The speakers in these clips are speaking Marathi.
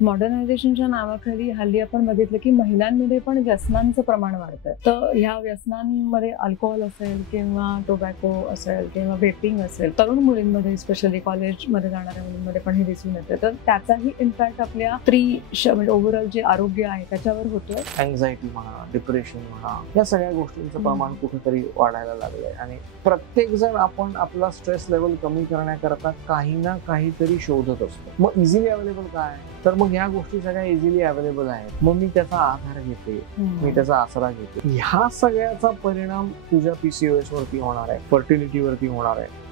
मॉडर्नायझेशनच्या नावाखाली हल्ली आपण बघितलं की महिलांमध्ये पण व्यसनांचं प्रमाण वाढतंय. तर ह्या व्यसनांमध्ये अल्कोहोल असेल किंवा टोबॅको असेल किंवा वेपिंग असेल, तरुण मुलींमध्ये स्पेशली कॉलेजमध्ये जाणाऱ्या मुलींमध्ये पण हे दिसून येते. तर त्याचाही इम्पॅक्ट आपल्या म्हणजे ओव्हरऑल जे आरोग्य आहे त्याच्यावर होतोय. अँझायटी म्हणा, डिप्रेशन म्हणा, या सगळ्या गोष्टींचं प्रमाण कुठेतरी वाढायला लागलंय आणि प्रत्येक जण आपण आपला स्ट्रेस लेवल कमी करण्याकरता काही ना काहीतरी शोधत असतो. मग इझिली अवेलेबल काय आहे? तर मग ह्या गोष्टी सगळ्या इझिली अवेलेबल आहेत. मग मी त्याचा आधार घेते, मी त्याचा आसरा घेते. ह्या सगळ्याचा परिणाम तुझ्या PCOS वरती होणार आहे, फर्टिलिटी वरती होणार आहे,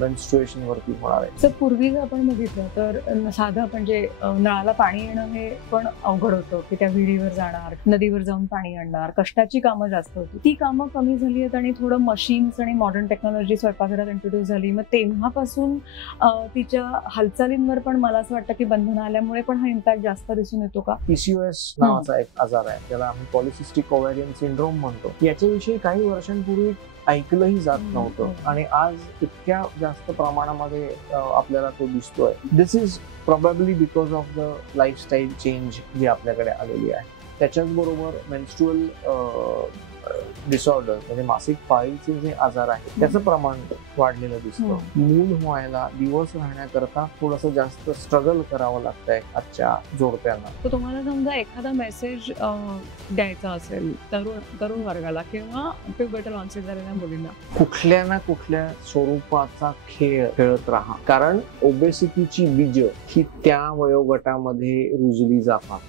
मेन्स्ट्रुएशन वरती होणार आहे. तर पूर्वी आपण बघितलं तर साधं म्हणजे नळाला पाणी येणं हे पण अवघड होतं की त्या विहिरीवर जाणार, नदीवर जाऊन पाणी आणणार, कष्टाची कामं जास्त होती. ती कामं कमी झाली आहेत आणि थोडं मशीन्स आणि मॉडर्न टेक्नॉलॉजी स्वयंपाकघरात इंट्रोड्यूस झाली. मग तेव्हापासून तिच्या हालचालींवर पण मला असं वाटतं की बंधनं आल्यामुळे पण हा इम्पॅक्ट जास्त दिसून येतो का? PCOS नावाचा एक आजार आहे, त्याला आम्ही पॉलिसिस्टिक ओव्हॅरियन सिंड्रोम म्हणतो. याच्याविषयी काही वर्षांपूर्वी ऐकलंही जात नव्हतं आणि आज इतक्या जास्त प्रमाणामध्ये आपल्याला तो दिसतोय. This is probably because of the lifestyle change जी आपल्याकडे आलेली आहे. त्याच्याच बरोबर मेन्स्ट्रुअल डिसऑर्डर म्हणजे मासिक पाळीचे जे आजार आहेत त्याचं प्रमाण वाढलेलं दिसतं. मूल व्हायला, दिवस राहण्याकरता थोडंसं जास्त स्ट्रगल करावं लागतंय आजच्या जोडप्यांना. तर तुम्हाला समजा एखादा मेसेज द्यायचा असेल तरुण वर्गाला किंवा प्युबर्टल ऑनसेट झालेल्या मुलींना, कुठल्या ना कुठल्या स्वरूपाचा खेळ खेळत राहा, कारण ओबेसिटीची बीज ही त्या वयोगटामध्ये रुजली जातात.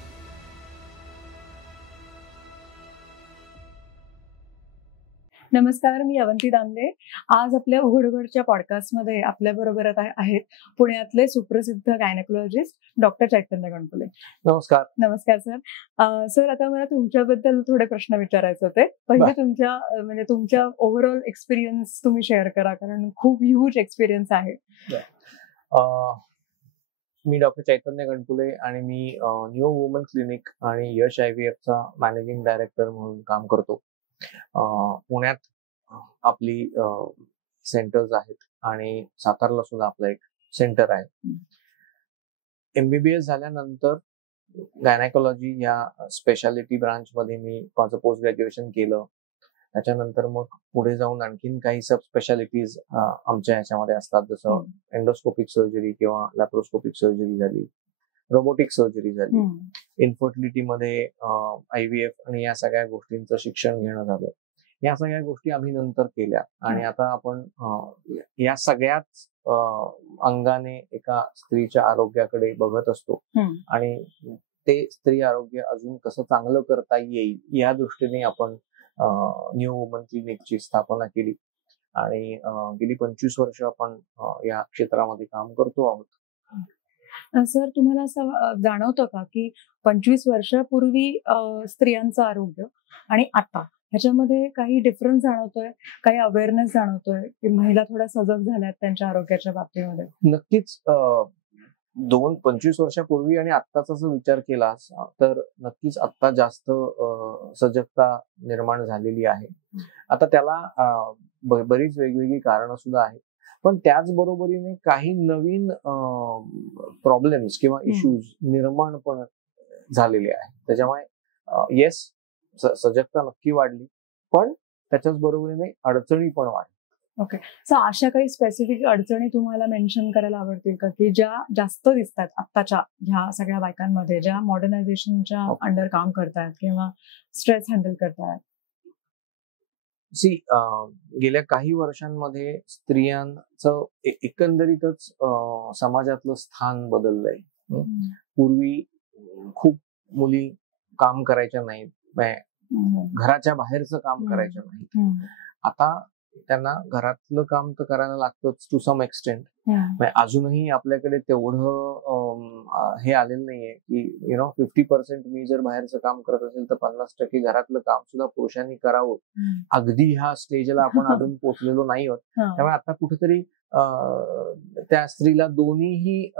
नमस्कार, मी अवंती दामले. आज आपल्या उघडघडच्या पॉडकास्टमध्ये आपल्या बरोबर आहेत पुण्यातले सुप्रसिद्ध गायनेकोलॉजिस्ट डॉक्टर चैतन्य गणपुले. नमस्कार. नमस्कार सर. सर, आता मला तुमच्याबद्दल थोडे प्रश्न विचारायचे होते. पहिले तुमच्या ओव्हरऑल एक्सपिरियन्स तुम्ही शेअर करा, कारण खूप ह्यूज एक्सपिरियन्स आहे. मी डॉक्टर चैतन्य गणपुले आणि मी न्यू वुमन क्लिनिक आणि यश IVF चा मॅनेजिंग डायरेक्टर म्हणून काम करतो. पुण्यात आपली सेंटर्स आहेत आणि सातारला सुद्धा आपलं एक सेंटर आहे. MBBS झाल्यानंतर गायनेकोलॉजी या स्पेशालिटी ब्रांच मध्ये मी माझं पोस्ट ग्रॅज्युएशन केलं. त्याच्यानंतर मग पुढे जाऊन आणखीन काही सब स्पेशालिटीज आमच्या ह्याच्यामध्ये असतात, जसं एंडोस्कोपिक सर्जरी किंवा लॅप्रोस्कोपिक सर्जरी झाली, रोबोटिक सर्जरी झाली, इन्फर्टिलिटी मध्ये IVF आणि या सगळ्या गोष्टींचं शिक्षण घेणं झालं. या सगळ्या गोष्टी आम्ही नंतर केल्या आणि आता आपण या सगळ्याच अंगाने एका स्त्रीच्या आरोग्याकडे बघत असतो आणि ते स्त्री आरोग्य अजून कसं चांगलं करता येईल या दृष्टीने आपण न्यू वुमन क्लिनिकची स्थापना केली आणि गेली 25 वर्ष आपण या क्षेत्रामध्ये काम करतो आहोत. सर, तुम्हाला असं जाणवतं का की 25 वर्षापूर्वी स्त्रियांचं आरोग्य आणि आता ह्याच्यामध्ये काही डिफरन्स जाणवतोय, काही अवेअरनेस जाणवतोय की महिला थोड्या सजग झाल्यात त्यांच्या आरोग्याच्या बाबतीमध्ये? नक्कीच 25 वर्षापूर्वी आणि आत्ताचा जर विचार केला तर नक्कीच आत्ता जास्त सजगता निर्माण झालेली आहे. आता त्याला बरीच वेगवेगळी कारणं सुद्धा आहेत, पण त्याच बरोबरीने काही नवीन प्रॉब्लेम्स किंवा इश्यूज निर्माण पण झालेले आहेत. त्याच्यामुळे येस, सजगता नक्की वाढली, पण त्याच्याच बरोबरीने अडचणी पण वाढल्या. ओके. सो अशा काही स्पेसिफिक अडचणी तुम्हाला मेन्शन करायला आवडतील का की ज्या जास्त दिसतात आत्ताच्या ह्या सगळ्या बायकांमध्ये, ज्या मॉडर्नायझेशनच्या अंडर काम करतात किंवा स्ट्रेस हँडल करतात? गेल्या काही वर्षांमध्ये स्त्रियांचं एकंदरीतच समाजातलं स्थान बदललंय. पूर्वी खूप मुली काम करायच्या नाहीत, घराच्या बाहेरचं काम करायच्या नाहीत. आता त्यांना घरातलं काम तर करायला लागतंच टू सम एक्सटेंट. अजूनही आपल्याकडे तेवढं हे आलेलं नाहीये की 50% मी जर बाहेरचं काम करत असेल तर 50% घरातलं काम सुद्धा पुरुषांनी करावं. अगदी ह्या स्टेजला आपण अजून पोहोचलेलो नाही आहोत. त्यामुळे आता कुठेतरी त्या स्त्रीला दोन्हीही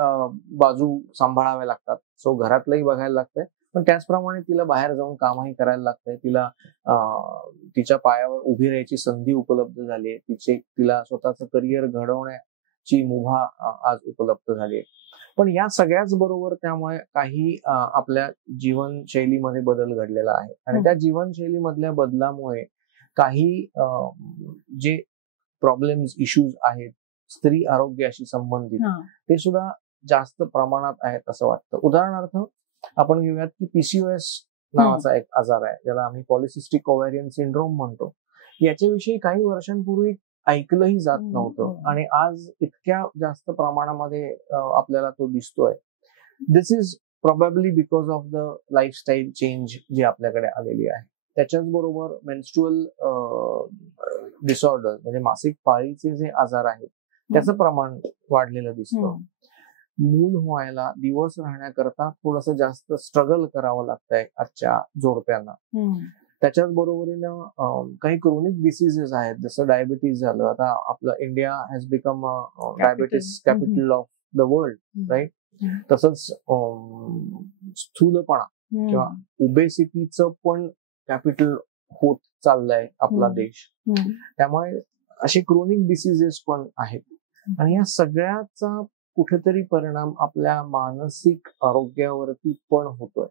बाजू सांभाळाव्या लागतात. सो घरातलंही बघायला लागतंय, पण त्याचप्रमाणे तिला बाहेर जाऊन कामही करायला लागतंय. तिला तिच्या पायावर उभी राहायची संधी उपलब्ध झाली आहे. तिला स्वतःचं करिअर घडवण्याची मुभा आज उपलब्ध झाली आहे. पण या सगळ्याच बरोबर त्यामुळे काही आपल्या जीवनशैलीमध्ये बदल घडलेला आहे आणि त्या जीवनशैलीमधल्या बदलामुळे काही जे प्रॉब्लेम्स इश्यूज आहेत स्त्री आरोग्याशी संबंधित ते सुद्धा जास्त प्रमाणात आहेत असं वाटतं. उदाहरणार्थ आपण घेऊयात की पीसीओएस नावाचा एक आजार आहे ज्याला आम्ही पॉलिसिस्टिक ओव्हॅरियन सिंड्रोम म्हणतो. याच्याविषयी काही वर्षांपूर्वी ऐकलंही जात नव्हतं आणि आज इतक्या जास्त प्रमाणामध्ये आपल्याला तो दिसतोय. This is probably because of the lifestyle change जी आपल्याकडे आलेली आहे. त्याच्याच बरोबर मेन्स्ट्रुअल डिसऑर्डर म्हणजे मासिक पाळीचे जे आजार आहेत त्याचं प्रमाण वाढलेलं दिसतं. मूल व्हायला दिवस राहण्याकरता थोडंसं जास्त स्ट्रगल करावं लागतंय आजच्या जोडप्यांना. त्याच्याच बरोबरीनं काही क्रोनिक डिसीजेस आहेत जसं डायबिटीज झालं. आता आपलं India has become diabetes capital of the world right. तसंच स्थूलपणा किंवा ओबेसिटीचं पण कॅपिटल होत चाललंय आपला देश. त्यामुळे असे क्रोनिक डिसीजेस पण आहेत आणि या सगळ्याचा कुठेतरी परिणाम आपल्या मानसिक आरोग्यावरती पण होतोय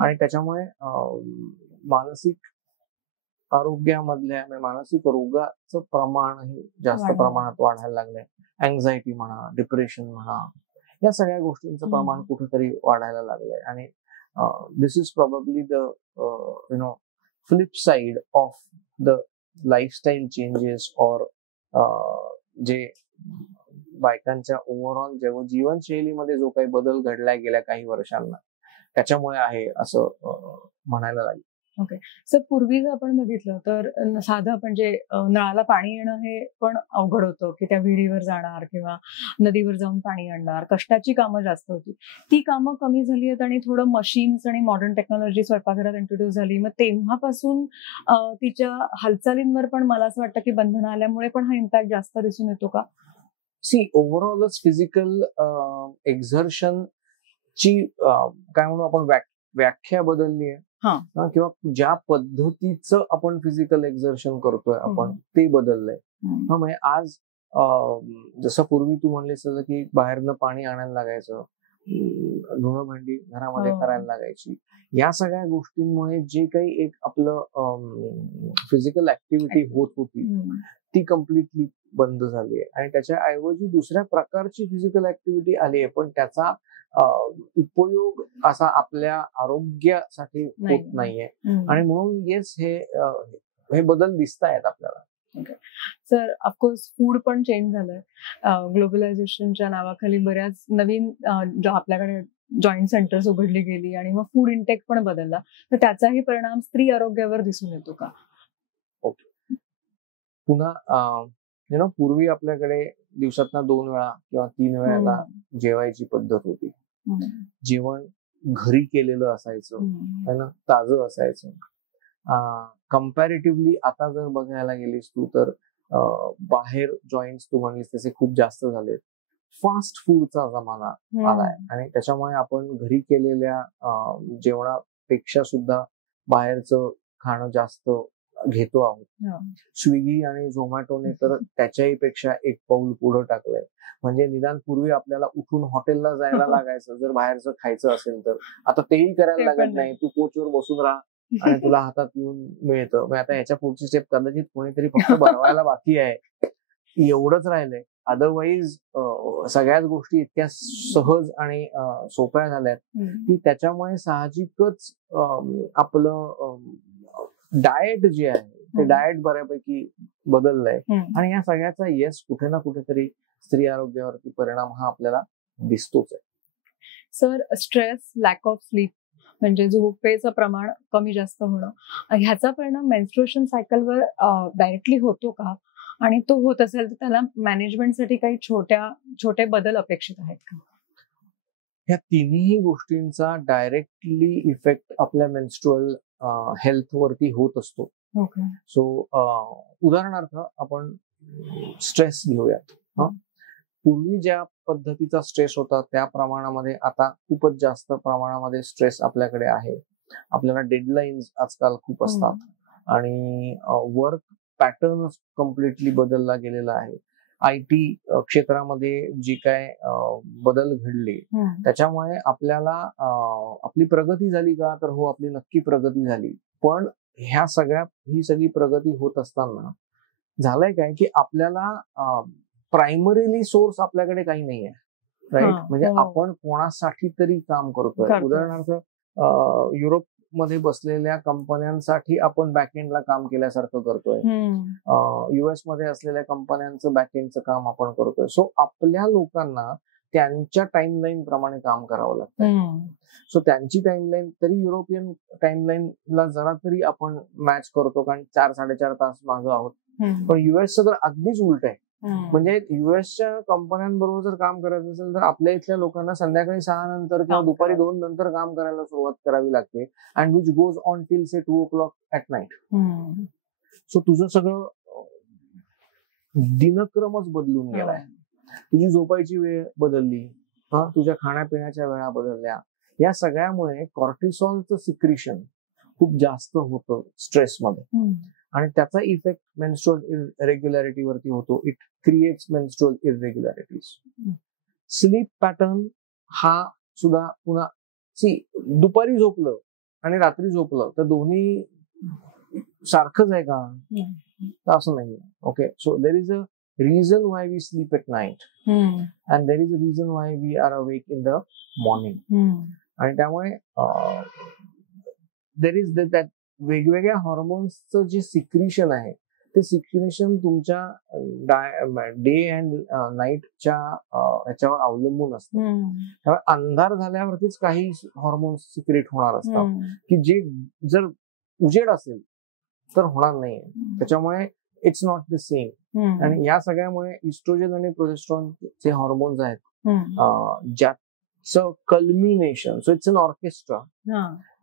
आणि त्याच्यामुळे मानसिक आरोग्यामधल्या मानसिक रोगाचं प्रमाणही जास्त प्रमाणात वाढायला लागलंय. अँझायटी म्हणा, डिप्रेशन म्हणा, या सगळ्या गोष्टींचं प्रमाण कुठेतरी वाढायला लागलंय आणि this is probably the flip side of the lifestyle changes or जे बायकांच्या ओव्हरऑल जेव्हा जीवनशैलीमध्ये जो काही बदल घडलाय गेल्या काही वर्षांना त्याच्यामुळे आहे असं म्हणायला लागेल. ओके सर, पूर्वी जर आपण बघितलं तर साधं म्हणजे नळाला पाणी येणं हे पण अवघड होतं की त्या विहिरीवर जाणार किंवा नदीवर जाऊन पाणी आणणार. कष्टाची कामं जास्त होती. ती कामं कमी झाली आहेत आणि थोडं मशीन्स आणि मॉडर्न टेक्नॉलॉजी स्वयंपाकघरात इंट्रोड्यूस झाली. मग तेव्हापासून तिच्या हालचालींवर पण मला असं वाटतं की बंधनं आल्यामुळे पण हा इम्पॅक्ट जास्त दिसून येतो का? सी ओव्हरऑलच फिजिकल एक्झर्शन ची काय म्हणू आपण व्याख्या बदलली आहे किंवा ज्या पद्धतीचं आपण फिजिकल एक्झर्शन करतोय आपण ते बदललंय. म्हणजे आज जसं पूर्वी तू म्हणलीस की बाहेरनं पाणी आणायला लागायचं, धुणं भांडी घरामध्ये करायला लागायची. या सगळ्या गोष्टींमुळे जे काही एक आपलं फिजिकल ऍक्टिव्हिटी होत होती ती कम्प्लिटली बंद झाली आहे आणि त्याच्या ऐवजी दुसऱ्या प्रकारची फिजिकल ऍक्टिव्हिटी आली आहे पण त्याचा उपयोग असा आपल्या आरोग्यासाठी होत नाहीये आणि म्हणून येस हे बदल दिसत आहेत आपल्याला. सर ऑफकोर्स फूड पण चेंज झालंय. ग्लोबलायझेशनच्या नावाखाली बऱ्याच नवीन आपल्याकडे जॉईंट सेंटर्स उघडली गेली आणि मग फूड इंटेक पण बदलला. तर त्याचाही परिणाम स्त्री आरोग्यावर दिसून येतो का? ओके, पुन्हा पूर्वी आपल्याकडे दिवसातनं 2 वेळा किंवा 3 वेळाला जेवायची पद्धत होती. जेवण घरी केलेलं असायचं है ना, ताजं असायचं. कम्पॅरेटिव्हली आता जर बघायला गेलीस तू तर बाहेर जॉईंट्स तू म्हणलीस तसे खूप जास्त झाले. फास्ट फूडचा जमाना आलाय आणि त्याच्यामुळे आपण घरी केलेल्या जेवणापेक्षा सुद्धा बाहेरचं खाणं जास्त घेतो आहोत. स्विगी आणि झोमॅटोने तर त्याच्याही पेक्षा एक पाऊल पुढे टाकलंय. म्हणजे निदान पूर्वी आपल्याला उठून हॉटेलला जायला लागायचं जर बाहेरचं खायचं असेल तर आता तेही करायला लागत नाही. तू कोचवर बसून राहा आणि तुला हातात येऊन मिळतं. मग आता याच्या पुढची स्टेप कदाचित कोणीतरी फक्त बनवायला बाकी आहे, एवढंच राहिलंय. अदरवाईज सगळ्याच गोष्टी इतक्या सहज आणि सोप्या झाल्यात की त्याच्यामुळे साहजिकच आपलं डाएट जे आहे ते डाएट बऱ्यापैकी बदललंय आणि या सगळ्याचा येस कुठे ना कुठेतरी स्त्री आरोग्यावरती परिणाम हा आपल्याला दिसतोच आहे. Sir, stress, lack of sleep म्हणजे झोपेचं प्रमाण कमी जास्त होणं, ह्याचा परिणाम मेन्स्ट्रुएशन सायकलवर डायरेक्टली होतो का? आणि तो होत असेल तर त्याला मॅनेजमेंटसाठी काही छोटे बदल अपेक्षित आहेत का? ह्या तिन्ही गोष्टींचा डायरेक्टली इफेक्ट आपल्या मेन्स्ट्रुअल हेल्थ वरती होत असतो. सो उदाहरणार्थ आपण स्ट्रेस घेऊयात. पूर्वी ज्या पद्धतीचा स्ट्रेस होता त्या प्रमाणामध्ये आता खूपच जास्त प्रमाणामध्ये स्ट्रेस आपल्याकडे आहे. आपल्याला डेडलाईन्स आजकाल खूप असतात आणि वर्क पॅटर्न कम्प्लिटली बदलला गेलेला आहे. IT क्षेत्रामध्ये जी काय बदल घडले त्याच्यामुळे आपल्याला आपली प्रगती झाली का, तर हो, आपली नक्की प्रगती झाली. पण ही सगळी प्रगती होत असताना झालंय काय की आपल्याला प्रायमरीली सोर्स आपल्याकडे काही नाही आहे, राईट. म्हणजे आपण कोणासाठी तरी काम करतोय. उदाहरणार्थ युरोप मध्ये बसलेल्या कंपन्यांसाठी आपण बॅकएंडला काम केल्यासारखं करतोय. US मध्ये असलेल्या कंपन्यांचं बॅकएंडचं काम आपण करतोय. सो आपल्या लोकांना त्यांच्या टाइमलाईन प्रमाणे काम करावं लागतं. सो त्यांची टाइमलाईन तरी युरोपियन टाइमलाईनला जरा तरी आपण मॅच करतो, कारण 4-4.5 तास मागं आहोत. पण युएसचं तर अगदीच उलट आहे. म्हणजे युएसच्या कंपन्यांबरोबर जर काम करायचं असेल तर आपल्या इथल्या लोकांना संध्याकाळी 6 नंतर किंवा दुपारी 2 नंतर काम करायला सुरुवात करावी लागते, and which goes on till say 2 o'clock at night. So तुझं सगळं दिनक्रमच बदलून गेलाय. तुझी झोपायची वेळ बदलली, तुझ्या खाण्यापिण्याच्या वेळा बदलल्या. या सगळ्यामुळे कॉर्टिसॉलचं सिक्रिशन खूप जास्त होतं स्ट्रेसमध्ये, आणि त्याचा इफेक्ट मेन्स्ट्रुअल इरेग्युलॅरिटी वरती होतो. It creates menstrual irregularities. Sleep pattern हा सुद्धा पुन्हा दुपारी झोपलं आणि रात्री झोपलं तर दोन्ही सारखंच आहे का, तर असं नाहीये. Okay, so there is a reason why we sleep at night, and there is a reason why we are awake in the morning. आणि त्यामुळे there is that वेगवेगळ्या हॉर्मोन्सचं जे सिक्रिशन आहे ते सिक्रिशन तुमच्या डे अँड नाईटच्या ह्याच्यावर अवलंबून असतं. त्यामुळे अंधार झाल्यावरतीच काही हॉर्मोन्स सिक्रेट होणार असतात की जे जर उजेड असेल तर होणार नाही. त्याच्यामुळे इट्स नॉट द सेम. आणि या सगळ्यामुळे इस्ट्रोजन आणि प्रोजेस्टेरॉन चे हॉर्मोन्स आहेत ज्याचं culmination, so it's an orchestra,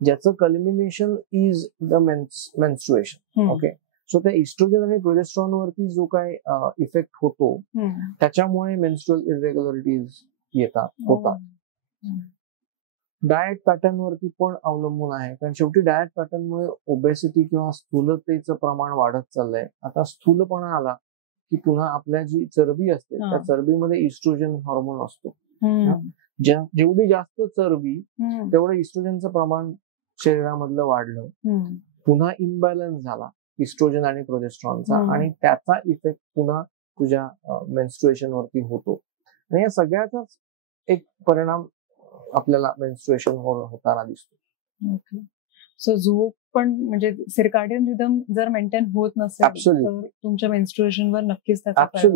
ज्याचं culmination is the menstruation. Okay, so त्या इस्ट्रोजन आणि प्रोजेस्टेरॉन वरती जो काय इफेक्ट होतो त्याच्यामुळे मेन्स्ट्रुअल इरेग्युलरिटीज होतात. डाएट पॅटर्न वरती पण अवलंबून आहे, कारण शेवटी डाएट पॅटर्न मुळे ओबेसिटी किंवा स्थूलतेचं प्रमाण वाढत चाललंय. आता स्थूलपणा आला की पुन्हा आपल्या जी चरबी असते त्या चरबीमध्ये इस्ट्रोजन हॉर्मोन असतो. जेवढी जास्त चरबी तेवढं इस्ट्रोजनचं प्रमाण शरीरामधलं वाढलं, पुन्हा इम्बॅलन्स झाला इस्ट्रोजन आणि प्रोजेस्टेरॉनचा, आणि त्याचा इफेक्ट पुन्हा तुझ्या मेन्स्ट्रुएशन वरती होतो. आणि या सगळ्याचाच एक परिणाम आपल्याला मेन्स्ट्रुएशन होताना दिसतो. ओके, सो झोप पण म्हणजे सर्काडियन रिदम जर मेंटेन होत नसेल तर तुमच्या मेन्स्ट्रुएशन वर नक्कीच त्याचा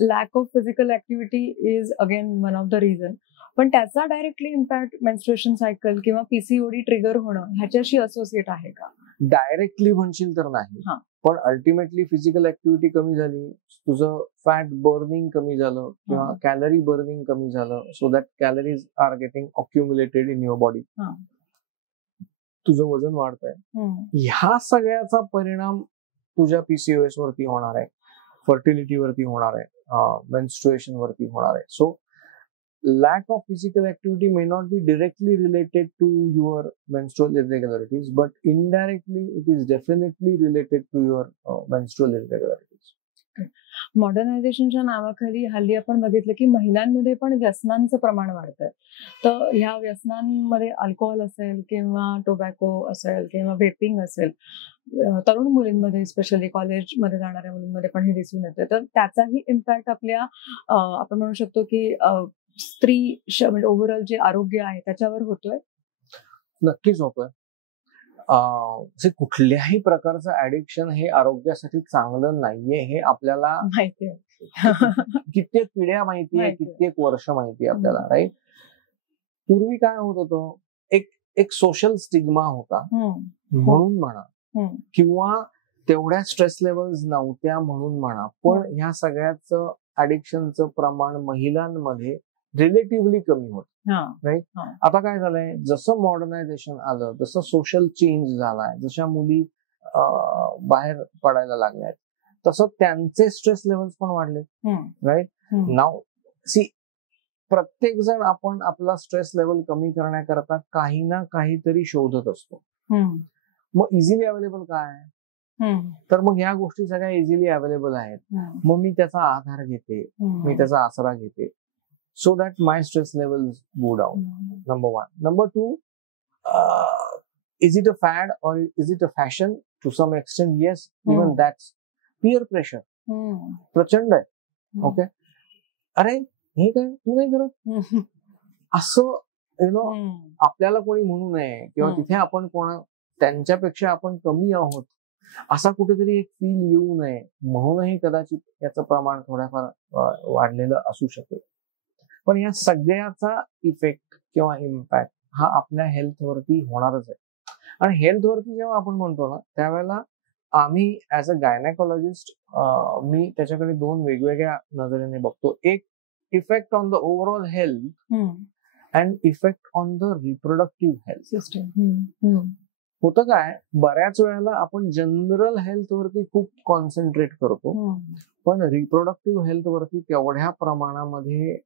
lack of physical activity is again one of the reason. पण त्याचा डायरेक्टली इम्पॅक्ट मेन्स्ट्रुएशन सायकल किंवा PCOD ट्रिगर होणं ह्याच्याशी असोसिएट आहे का? डायरेक्टली म्हणशील तर नाही, पण अल्टिमेटली फिजिकल ऍक्टिव्हिटी कमी झाली, तुझं फॅट बर्निंग कमी झालं किंवा कॅलरी बर्निंग कमी झालं, so that calories are getting accumulated in your body, तुझं वजन वाढतंय. ह्या सगळ्याचा परिणाम तुझ्या PCOS वरती होणार आहे, फर्टिलिटी वरती होणार आहे, मेन्स्ट्रुएशन वरती होणार आहे. So lack of physical activity may not be directly related to your menstrual irregularities, but indirectly it is definitely related to your menstrual irregularities. मॉडर्नायझेशनच्या नावाखाली हल्ली आपण बघितलं की महिलांमध्ये पण व्यसनांचं प्रमाण वाढतंय. तर ह्या व्यसनांमध्ये अल्कोहोल असेल किंवा टोबॅको असेल किंवा वेपिंग असेल, तरुण मुलींमध्ये स्पेशली कॉलेजमध्ये जाणाऱ्या मुलींमध्ये पण हे दिसून येते. तर त्याचाही इम्पॅक्ट आपल्या आपण म्हणू शकतो की स्त्री म्हणजे ओव्हरऑल जे आरोग्य आहे त्याच्यावर होतोय. नक्कीच होतोय. कुठल्याही प्रकारचं ऍडिक्शन हे आरोग्यासाठी चांगलं नाहीये हे आपल्याला माहितीये, कित्येक पिढ्या माहितीये, कित्येक वर्ष माहितीये आपल्याला, राईट. पूर्वी काय होत होतं, एक सोशल स्टिग्मा होता म्हणून म्हणा, किंवा तेवढ्या स्ट्रेस लेवल्स नव्हत्या म्हणून म्हणा, पण ह्या सगळ्याचं ऍडिक्शनचं प्रमाण महिलांमध्ये रिलेटिव्हली कमी होत, राईट. आता काय झालंय, जसं मॉडर्नायझेशन आलं, जसं सोशल चेंज झालाय, जशा मुली बाहेर पडायला लागल्यात, तसं त्यांचे स्ट्रेस लेवल्स पण वाढले, राईट. नाव प्रत्येक जण आपण आपला स्ट्रेस लेवल कमी करण्याकरता काही ना काहीतरी शोधत असतो. मग इझिली अवेलेबल काय आहे, तर मग ह्या गोष्टी सगळ्या इझिली अवेलेबल आहेत. मग मी त्याचा आधार घेते, मी त्याचा आसरा घेते, so that my stress levels go down. Number 1. Number 2, is it a fad or is it a fashion? To some extent, yes. Even that's peer pressure. प्रचंड आहे. ओके, अरे हे काय तू नाही करत, असं आपल्याला कोणी म्हणू नये, किंवा तिथे आपण त्यांच्यापेक्षा आपण कमी आहोत असा कुठेतरी एक फील येऊ नये म्हणूनही कदाचित याचं प्रमाण थोड्याफार वाढलेलं असू शकेल. पण या सगळ्याचा इफेक्ट किंवा इम्पॅक्ट हा आपल्या हेल्थवरती होणारच आहे. आणि हेल्थवरती जेव्हा आपण म्हणतो ना, त्यावेळेला आम्ही ऍज अ गायनेकॉलॉजिस्ट मी त्याच्याकडे 2 वेगवेगळ्या नजरेने बघतो. एक, effect on the overall health and effect on the reproductive health system. होतं काय, बऱ्याच वेळेला आपण जनरल हेल्थ वरती खूप कॉन्सन्ट्रेट करतो, पण रिप्रोडक्टिव्ह हेल्थ वरती तेवढ्या प्रमाणामध्ये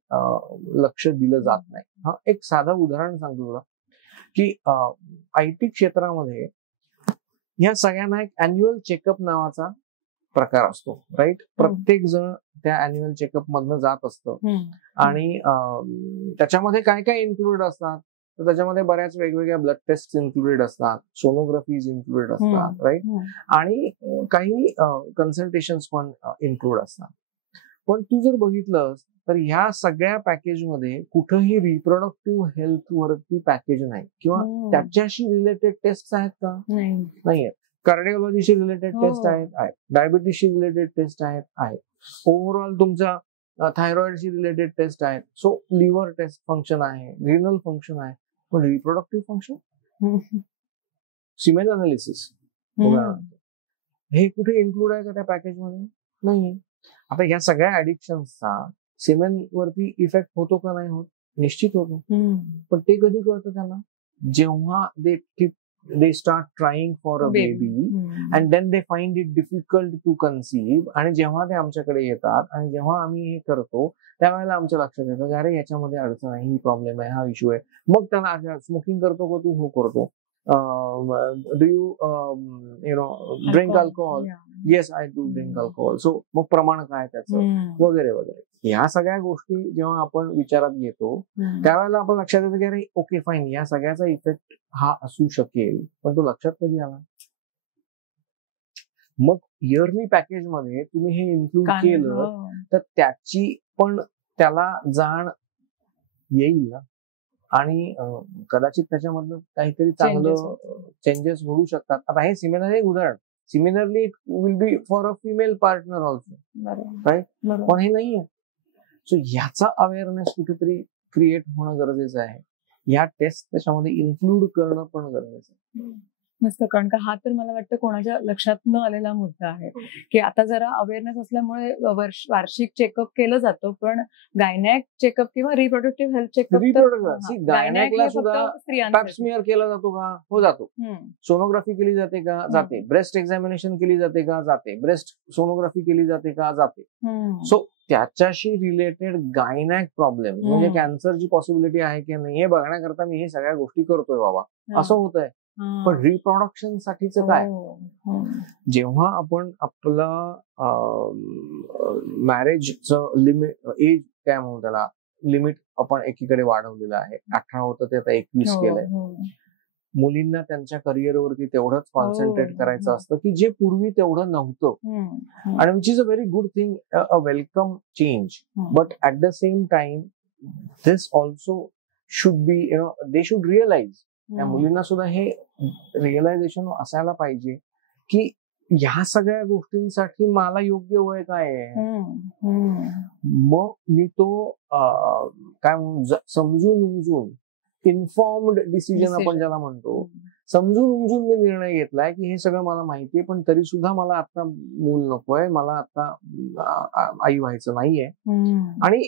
लक्ष दिलं जात नाही. हा एक साधं उदाहरण सांगतो तुला, की IT क्षेत्रामध्ये या सगळ्यांना एक अॅन्युअल चेकअप नावाचा प्रकार असतो, राईट. प्रत्येक जण त्या अॅन्युअल चेकअप मधनं जात असतं, आणि त्याच्यामध्ये काय काय इन्क्लुडेड असतात, तर त्याच्यामध्ये बऱ्याच वेगवेगळ्या ब्लड टेस्ट इन्क्लुडेड असतात, सोनोग्राफीज इन्क्लुडेड असतात, राईट, आणि काही कन्सल्टेशन्स पण इन्क्लूड असतात. पण तू जर बघितलं तर ह्या सगळ्या पॅकेजमध्ये कुठंही रिप्रोडक्टिव्ह हेल्थ वरती पॅकेज नाही, किंवा त्याच्याशी रिलेटेड टेस्ट आहेत का, नाहीये. कार्डिओलॉजीशी रिलेटेड टेस्ट आहेत, डायबिटीसशी रिलेटेड टेस्ट आहेत, ओव्हरऑल तुमच्या थायरॉइडशी रिलेटेड टेस्ट आहेत, सो लिव्हर टेस्ट फंक्शन आहे, रिनल फंक्शन आहे, पण रिप्रोडक्टिव्ह फंक्शन, सिमेन अनालिसिस हे कुठे इन्क्लूड आहे का त्या पॅकेजमध्ये, नाही. आता या सगळ्या ऍडिक्शन्सचा सिमेन वरती इफेक्ट होतो का नाही होत, निश्चित होतो. पण ते कधी कळतं त्यांना, जेव्हा they start trying for a baby and then they find it difficult to conceive, आणि जेव्हा ते आमच्याकडे येतात आणि जेव्हा आम्ही हे करतो त्यावेळेला आमच्या लक्षात येतं की अरे याच्यामध्ये अडचण आहे, ही प्रॉब्लेम आहे, हा इश्यू आहे. मग त्यांना स्मोकिंग करतो का तू, हो करतो. Do you drink alcohol, yes I do drink alcohol, so मग प्रमाण काय त्याचं, वगैरे वगैरे. ह्या सगळ्या गोष्टी जेव्हा आपण विचारात घेतो त्यावेळेला आपण लक्षात येतं की अरे ओके फाईन, या सगळ्याचा इफेक्ट हा असू शकेल, पण तो लक्षात कधी आला. मग इयरली पॅकेज मध्ये तुम्ही हे इन्क्लूड केलं तर त्याची पण त्याला जाण येईल ना, आणि कदाचित त्याच्यामधनं काहीतरी चांगलं चेंजेस होऊ शकतात. आता हे सिमिलर एक उदाहरण, similarly it will be for a female partner also, right, पण हे नाहीये. सो ह्याचा अवेअरनेस कुठेतरी क्रिएट होणं गरजेचं आहे. ह्या टेस्ट त्याच्यामध्ये इन्क्लूड करणं पण गरजेचं आहे. मस्त, कारण का हा तर मला वाटतं कोणाच्या लक्षात न आलेला मुद्दा आहे की आता जरा अवेअरनेस असल्यामुळे वार्षिक चेकअप केलं जातं, पण गायनॅक चेकअप किंवा रिप्रोडक्टिव्ह हेल्थ चेकअप गायनॅकला सुद्धा पॅप स्मिअर केला जातो का, हो जातो. सोनोग्राफी केली जाते का, जाते. ब्रेस्ट एक्झामिनेशन केली जाते का, जाते. ब्रेस्ट सोनोग्राफी केली जाते का, जाते. सो त्याच्याशी रिलेटेड गायनॅक प्रॉब्लेम म्हणजे कॅन्सरची पॉसिबिलिटी आहे की नाही हे बघण्याकरता मी हे सगळ्या गोष्टी करतोय बाबा, असं होत आहे. पण रिप्रोडक्शन साठीच काय, जेव्हा आपण आपलं मॅरेजचं लिमिट, एज काय म्हणू त्याला, लिमिट आपण एकीकडे वाढवलेलं आहे, 18 होतं ते आता 21 केलंय. मुलींना त्यांच्या करिअरवरती तेवढंच कॉन्सन्ट्रेट करायचं असतं की जे पूर्वी तेवढं नव्हतं, आणि which is a very good thing, a welcome change. But at the same time this also should be, they should realise, त्या मुलींना सुद्धा हे रिअलायझेशन असायला पाहिजे की ह्या सगळ्या गोष्टींसाठी मला योग्य वय काय आहे. मग मी तो काय समजून उमजून, इन्फॉर्म्ड डिसिजन आपण ज्याला म्हणतो, समजून उमजून मी निर्णय घेतलाय की हे सगळं मला माहितीये, पण तरी सुद्धा मला आता मूल नकोय, मला आता आई व्हायचं नाहीये, आणि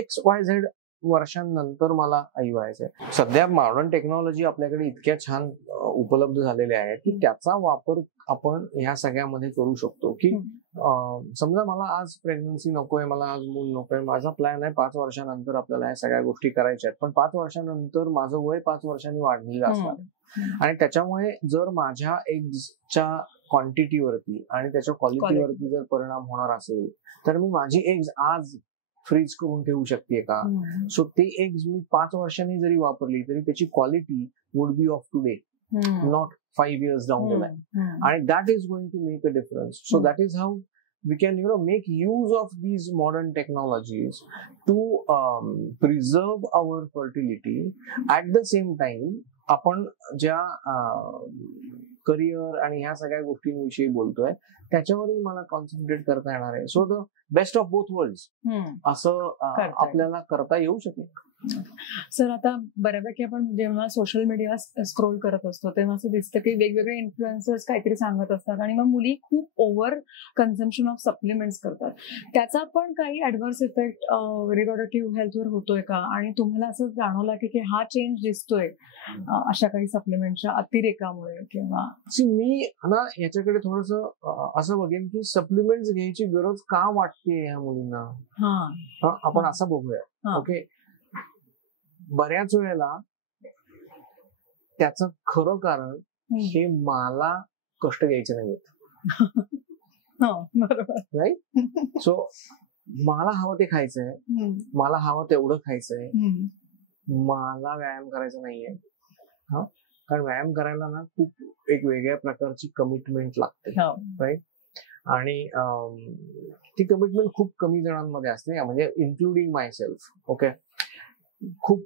XYZ वर्षांनंतर मला आई व्हायचंय. सध्या मॉडर्न टेक्नॉलॉजी आपल्याकडे इतक्या छान उपलब्ध झालेल्या आहेत की त्याचा वापर आपण ह्या सगळ्यामध्ये करू शकतो. की समजा मला आज प्रेग्नन्सी नकोय, मला आज मूल नकोय, माझा प्लॅन आहे 5 वर्षानंतर आपल्याला ह्या सगळ्या गोष्टी करायच्या आहेत, पण 5 वर्षानंतर माझं वय 5 वर्षांनी वाढलेलं असणार, आणि त्याच्यामुळे जर माझ्या एजच्या क्वांटिटीवरती आणि त्याच्या क्वालिटीवरती जर परिणाम होणार असेल तर मी माझी एग्ज आज फ्रीज करून ठेवू शकते का? सो ते एग्ज मी 5 वर्षांनी जरी वापरली तरी त्याची quality would be of today, not 5 years down the line. And that is going to make a difference. So that is how we can, make use of these modern technologies to preserve our fertility. At the same time, आपण ज्या करिअर आणि ह्या सगळ्या गोष्टींविषयी बोलतोय त्याच्यावरही मला कॉन्सन्ट्रेट करता येणार आहे. So the best of both worlds असं आपल्याला करता येऊ शकेल. सर, आता बऱ्यापैकी आपण जेव्हा सोशल मीडिया स्क्रोल करत असतो तेव्हा असं दिसतं की वेगवेगळे इन्फ्लुएन्सर्स काहीतरी सांगत असतात आणि मग मुली खूप ओव्हर कन्झम्पशन ऑफ सप्लिमेंट्स करतात. त्याचा पण काही ऍडव्हर्स इफेक्ट रिप्रोडक्टिव्ह हेल्थवर होतोय का? आणि तुम्हाला असं जाणवलं की हा चेंज दिसतोय अशा काही सप्लिमेंटच्या अतिरेकामुळे किंवा? मी ना याच्याकडे थोडस असं बघेन की सप्लिमेंट्स घ्यायची गरज का वाटते या मुलींना, आपण असं बघूया. ओके, बऱ्याच वेळेला त्याचं खरं कारण हे मला कष्ट घ्यायचे नाहीयेत. राईट? सो मला हवं ते खायचंय, मला हवं तेवढं खायचंय, मला व्यायाम करायचा नाहीये. कारण व्यायाम करायला ना खूप एक वेगळ्या प्रकारची कमिटमेंट लागते. राईट? आणि ती कमिटमेंट खूप कमी जणांमध्ये असते, म्हणजे इन्क्लुडिंग माय सेल्फ. ओके, खूप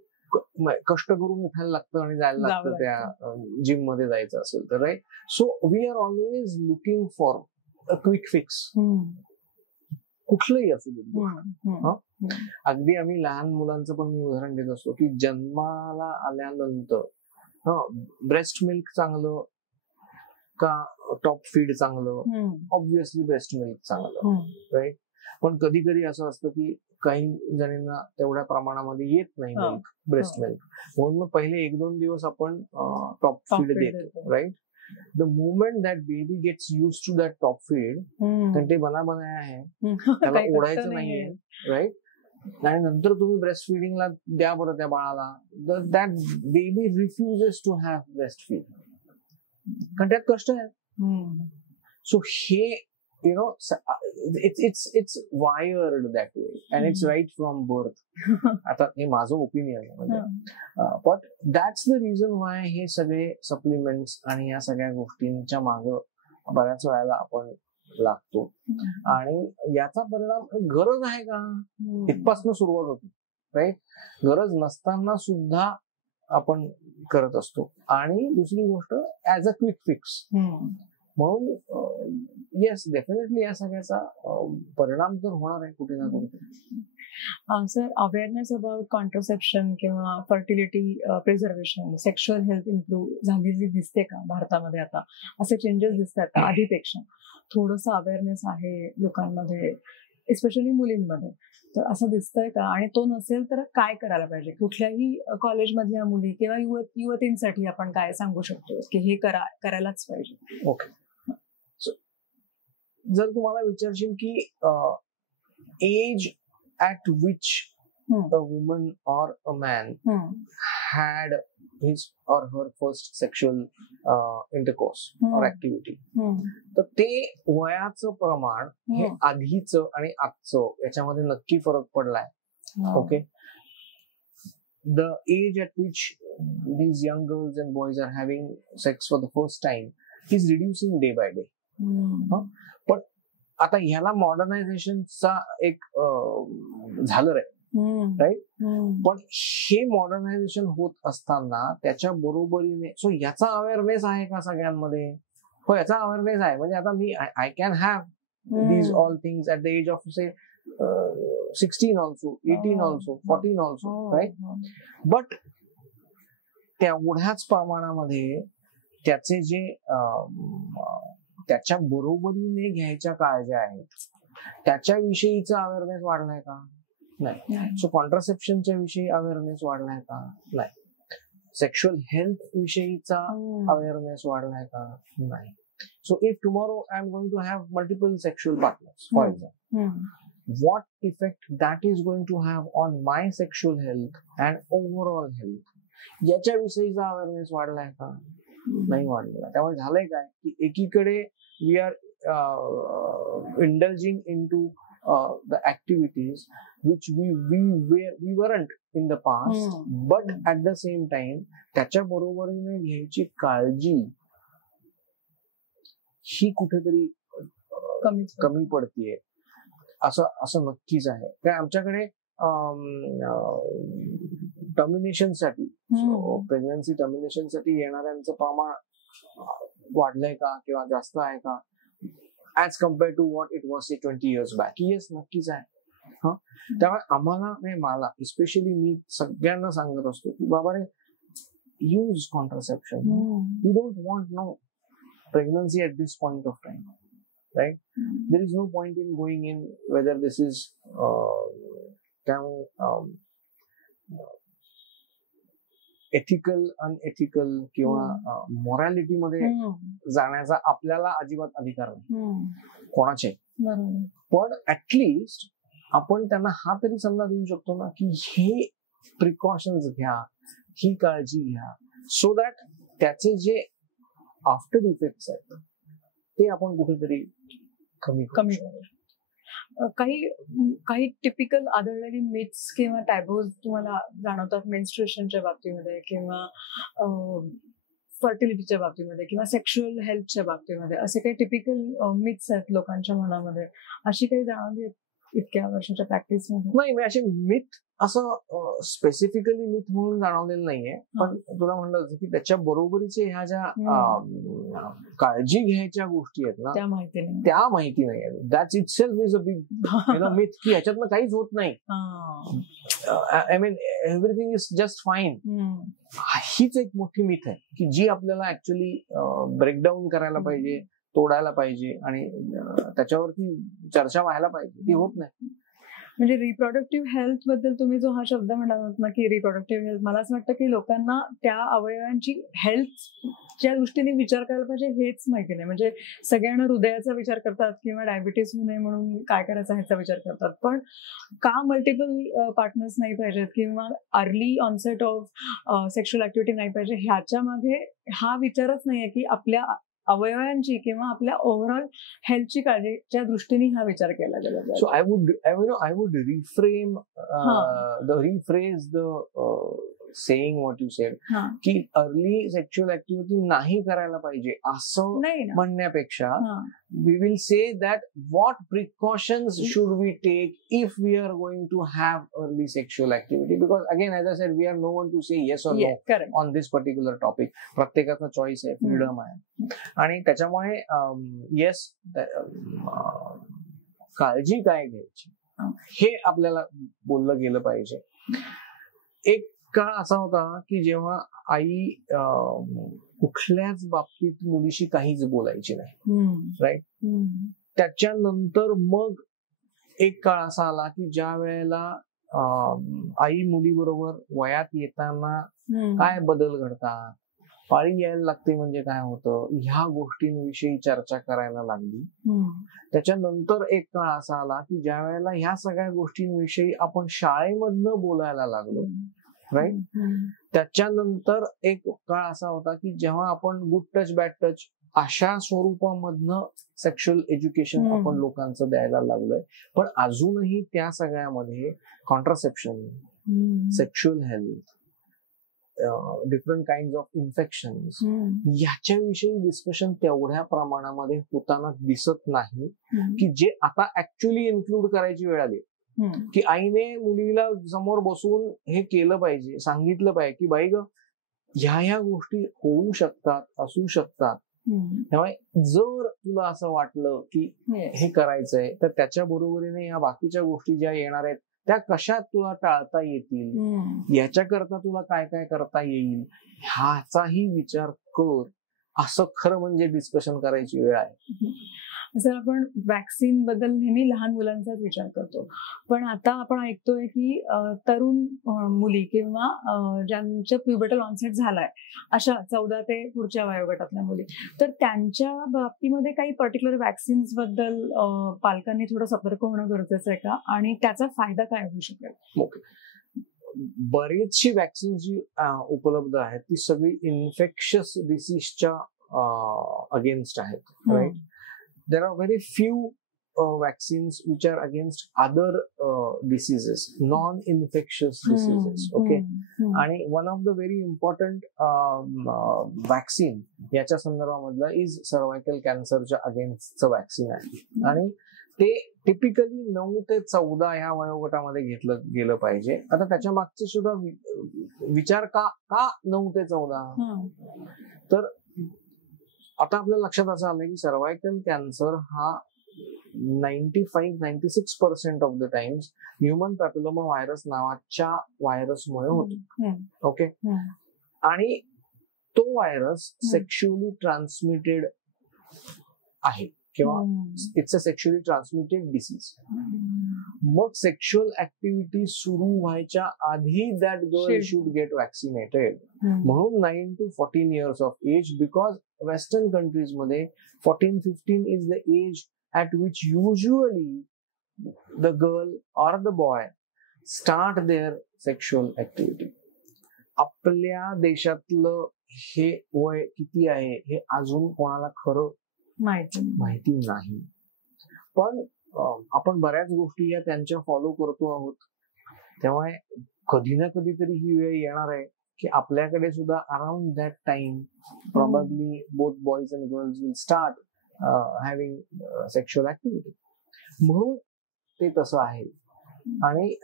कष्ट करून उठायला लागतं आणि जायला लागतं त्या जिम मध्ये जायचं असेल तर. Right? So we are always looking for a quick fix, कुठलंही असू दे. अगदी आम्ही लहान मुलांचं पण मी उदाहरण देत असतो की जन्माला आल्यानंतर ब्रेस्ट मिल्क चांगलं का टॉप फीड चांगलं? ऑब्व्हियसली ब्रेस्ट मिल्क चांगलं. राईट? पण कधी कधी असं असतं की काही जणांना तेवढ्या प्रमाणामध्ये येत नाही मिल्क, ब्रेस्ट मिल्क, म्हणून मग पहिले 1-2 दिवस आपण टॉप फीड देतो. Right? The moment that baby gets use to that top feed, तर ते बनाया आहे, त्याला ओढायचं नाहीये. राईट? आणि नंतर तुम्ही ब्रेस्ट फिडिंगला द्या बरं त्या बाळाला, that baby refuses to have breast feed, कारण त्यात कष्ट आहे. सो हे it's wired that way and it's right from birth. आता हे माझं ओपिनियन आहे म्हणजे, but that's the reason why हे सगळे सप्लिमेंट्स आणि या सगळ्या गोष्टींच्या मागं बऱ्याच वेळेला आपण लागतो. आणि याचा परिणाम गरज आहे का इथपासून सुरुवात होती. राईट? गरज नसताना सुद्धा आपण करत असतो. आणि दुसरी गोष्ट ऍज अ क्विक फिक्स म्हणून येस, डेफिनेटली या सगळ्याचा परिणाम तर होणार आहे कुठे ना कुठे. सर, अवेअरनेस अबाउट कॉन्ट्रासेप्शन किंवा fertility preservation, sexual health improve झालेली दिसते का भारतामध्ये? आता असे चेंजेस दिसतात का आधीपेक्षा? थोडस अवेअरनेस आहे लोकांमध्ये, एस्पेशली मुलींमध्ये, तर असं दिसतंय का? आणि तो नसेल तर काय करायला पाहिजे? कुठल्याही कॉलेजमधल्या मुली किंवा युवतींसाठी आपण काय सांगू शकतो की हे करायलाच पाहिजे? ओके, जर तुम्हाला विचारशील की age at which a woman or a man had his or her first sexual intercourse or activity, तर ते वयाचं प्रमाण हे आधीचं आणि आजचं याच्यामध्ये नक्की फरक पडलाय. Okay, the age at which these young girls and boys are having sex for the first time is reducing day by day. पण आता ह्याला मॉडर्नायझेशनचा एक झालं आहे. राईट? पण हे मॉडर्नायझेशन होत असताना त्याच्या बरोबरीने सो याचा अवेअरनेस आहे का सगळ्यांमध्ये? हो, याचा अवेअरनेस आहे. म्हणजे आता मी I can have these all things at the age of say 16 also, 18 also, 14 also. Right? But तेवढ्याच प्रमाणामध्ये त्याचे जे त्याच्या बरोबरीने घ्यायच्या काळज्या आहेत त्याच्याविषयीचा अवेअरनेस वाढलाय का? नाही. सो कॉन्ट्रासेप्शनच्या विषयी अवेअरनेस वाढलाय का? नाही. सेक्शुअल हेल्थ विषयीचा अवेअरनेस वाढलाय का? नाही. So if tomorrow I am going to have multiple sexual partners for example, what effect that is going to have on my sexual health and overall health, याच्या विषयीचा अवेअरनेस वाढलाय का? नाही वाढलेला. त्यामुळे झालंय काय की एकीकडे we are indulging in to the activities which we weren't in the past, but at the same time त्याच्या बरोबरीने घ्यायची काळजी ही कुठेतरी कमी पडतीये असं नक्कीच आहे. काय आमच्याकडे टर्मिनेशन साठी, प्रेग्नन्सी टर्मिनेशन साठी येणाऱ्यांचं प्रमाण वाढलंय का किंवा जास्त आहे का as compare to what it was 20 years back? Yes, नक्कीच आहे. त्यामुळे आम्हाला, मला इस्पेशली मी सगळ्यांना सांगत असतो की बाबा रे, use contraception. You don't want no pregnancy at this point of time, right? There is no point in going in whether this is ethical, unethical किंवा morality मध्ये जाण्याचा आपल्याला अजिबात अधिकार नाही कोणाचे. पण ऍटलिस्ट आपण त्यांना हा तरी सल्ला देऊ शकतो ना की हे प्रिकॉशन्स घ्या, ही काळजी घ्या, सो दॅट त्याचे जे आफ्टर इफेक्ट्स आहेत ते आपण कुठेतरी कमी. काही टिपिकल आढळलेली मिथ्स किंवा टॅबूज तुम्हाला जाणवतात मेन्स्ट्रुएशनच्या बाबतीमध्ये किंवा फर्टिलिटीच्या बाबतीमध्ये किंवा सेक्शुअल हेल्थच्या बाबतीमध्ये? असे काही टिपिकल मिथ्स आहेत लोकांच्या मनामध्ये, अशी काही जाणवली इतक्या वर्षाच्या प्रॅक्टिस मध्ये? नाही, मी असे मिथ असं स्पेसिफिकली मिथ म्हणून जाणवलेलं नाहीये. पण तुला म्हणलं की त्याच्या बरोबरीचे ह्या ज्या काळजी घ्यायच्या गोष्टी आहेत ना, त्या माहिती नाही. That's itself is a big myth की ह्याच्यातनं काहीच होत नाही. I mean everything is just fine. हीच एक मोठी मिथ आहे की जी आपल्याला ऍक्च्युअली ब्रेकडाऊन करायला पाहिजे, तोडायला पाहिजे आणि त्याच्यावरती चर्चा व्हायला पाहिजे. ती होत नाही. म्हणजे रिप्रोडक्टिव्ह हेल्थ बद्दल तुम्ही जो हा शब्द म्हणालात ना की रिप्रोडक्टिव्ह हेल्थ, मला असं वाटतं की लोकांना त्या अवयवांची हेल्थच्या दृष्टीने विचार करायला पाहिजे हेच माहिती नाही. म्हणजे सगळ्यांना हृदयाचा विचार करतात किंवा डायबिटीस होऊ नये म्हणून काय करायचा ह्याचा विचार करतात, पण का मल्टिपल पार्टनर्स नाही पाहिजेत किंवा early onset of sexual activity नाही पाहिजे, ह्याच्या मागे हा विचारच नाहीये की आपल्या अवयवांची किंवा आपल्या ओव्हरऑल हेल्थची काळजीच्या दृष्टीने हा विचार केला गेला. So I would rephrase the saying what you said की अर्ली सेक्शुअल ऍक्टिव्हिटी नाही करायला पाहिजे असं म्हणण्यापेक्षा we will say that what precautions should we take if we are going to have early sexual activity, because again as I said we are no one to say yes or no on this particular topic. प्रत्येकाचा चॉईस आहे, फ्रीडम आहे आणि त्याच्यामुळे येस काळजी काय घ्यायची हे आपल्याला बोललं गेलं पाहिजे. एक काळ असा होता की जेव्हा आई कुठल्याच बाबतीत मुलीशी काहीच बोलायची नाही, राईट? त्याच्यानंतर मग एक काळ असा आला की ज्या वेळेला आई मुलीबरोबर वयात येताना काय बदल घडतात, पाळी यायला लागते म्हणजे काय होतं, ह्या गोष्टींविषयी चर्चा करायला लागली. त्याच्यानंतर एक काळ असा आला की ज्या वेळेला ह्या सगळ्या गोष्टींविषयी आपण शाळेमधनं बोलायला लागलो, राईट? त्याच्यानंतर एक काळ असा होता की जेव्हा आपण गुड टच बॅड टच अशा स्वरूपामधनं सेक्शुअल एज्युकेशन आपण लोकांचं द्यायला लागलोय. पण अजूनही त्या सगळ्यामध्ये contraception, sexual health, different kind of infections याच्याविषयी डिस्कशन तेवढ्या प्रमाणामध्ये होताना दिसत नाही की जे आता ऍक्च्युअली इन्क्लूड करायची वेळ आली की आईने मुलीला समोर बसून हे केलं पाहिजे, सांगितलं पाहिजे की बाई ग ह्या गोष्टी होऊ शकतात, असू शकतात. त्यामुळे जर तुला असं वाटलं की हे करायचंय तर त्याच्या बरोबरीने या बाकीच्या गोष्टी ज्या येणार आहेत त्या कशा तुला टाळता येतील, याच्याकरता तुला काय काय करता येईल ह्याचाही विचार कर, असं खरं म्हणजे डिस्कशन करायची वेळ आहे. जर आपण वॅक्सिन बद्दल नेहमी लहान मुलांचाच विचार करतो, पण आता आपण ऐकतोय की तरुण मुली किंवा ज्यांच्या प्युबर्टल ऑनसेट झालाय अशा 14 ते पुढच्या वयोगटातल्या मुली, तर त्यांच्या बाबतीमध्ये काही पर्टिक्युलर वॅक्सिन्स बद्दल पालकांनी थोडं सतर्क होणं गरजेचं आहे का आणि त्याचा फायदा काय होऊ शकेल? बरीचशी वॅक्सिन जी उपलब्ध आहेत ती सगळी इन्फेक्शियस डिसीजच्या अगेन्स्ट आहेत, right. There are very few vaccines which are against other diseases, non-infectious diseases. Okay. आणि one of the very important vaccine याच्या संदर्भामधलं इज सर्वायकल कॅन्सरच्या अगेन्स्टचं वॅक्सिन आहे. आणि ते टिपिकली 9 ते 14 ह्या वयोगटामध्ये घेतलं गेलं पाहिजे. आता त्याच्या मागचे सुद्धा विचार का 9 ते 14? तर आता आपल्या लक्षात असं आलंय की सर्वायकल कॅन्सर हा 95-96% of the times human papilloma virus नावाच्या व्हायरसमुळे होतो. ओके. आणि तो व्हायरस सेक्शुअली ट्रान्समिटेड आहे किंवा it's a sexually transmitted disease. मग सेक्शुअल ऍक्टिव्हिटी सुरू व्हायच्या आधी that girl should get vaccinated. म्हणून 9 to 14 years of age, because western countries मध्ये 14-15 is the age at which usually the girl or the boy start their sexual activity. आपल्या देशातलं हे वय किती आहे हे अजून कोणाला खरं माहिती नाही. पण आपण बऱ्याच गोष्टी या त्यांच्या फॉलो करतो आहोत. त्यामुळे कधी ना कधीतरी ही वेळ येणार आहे की आपल्याकडे सुद्धा around that time probably both boys and girls will start having sexual activity. म्हणून ते तसं आहे. आणि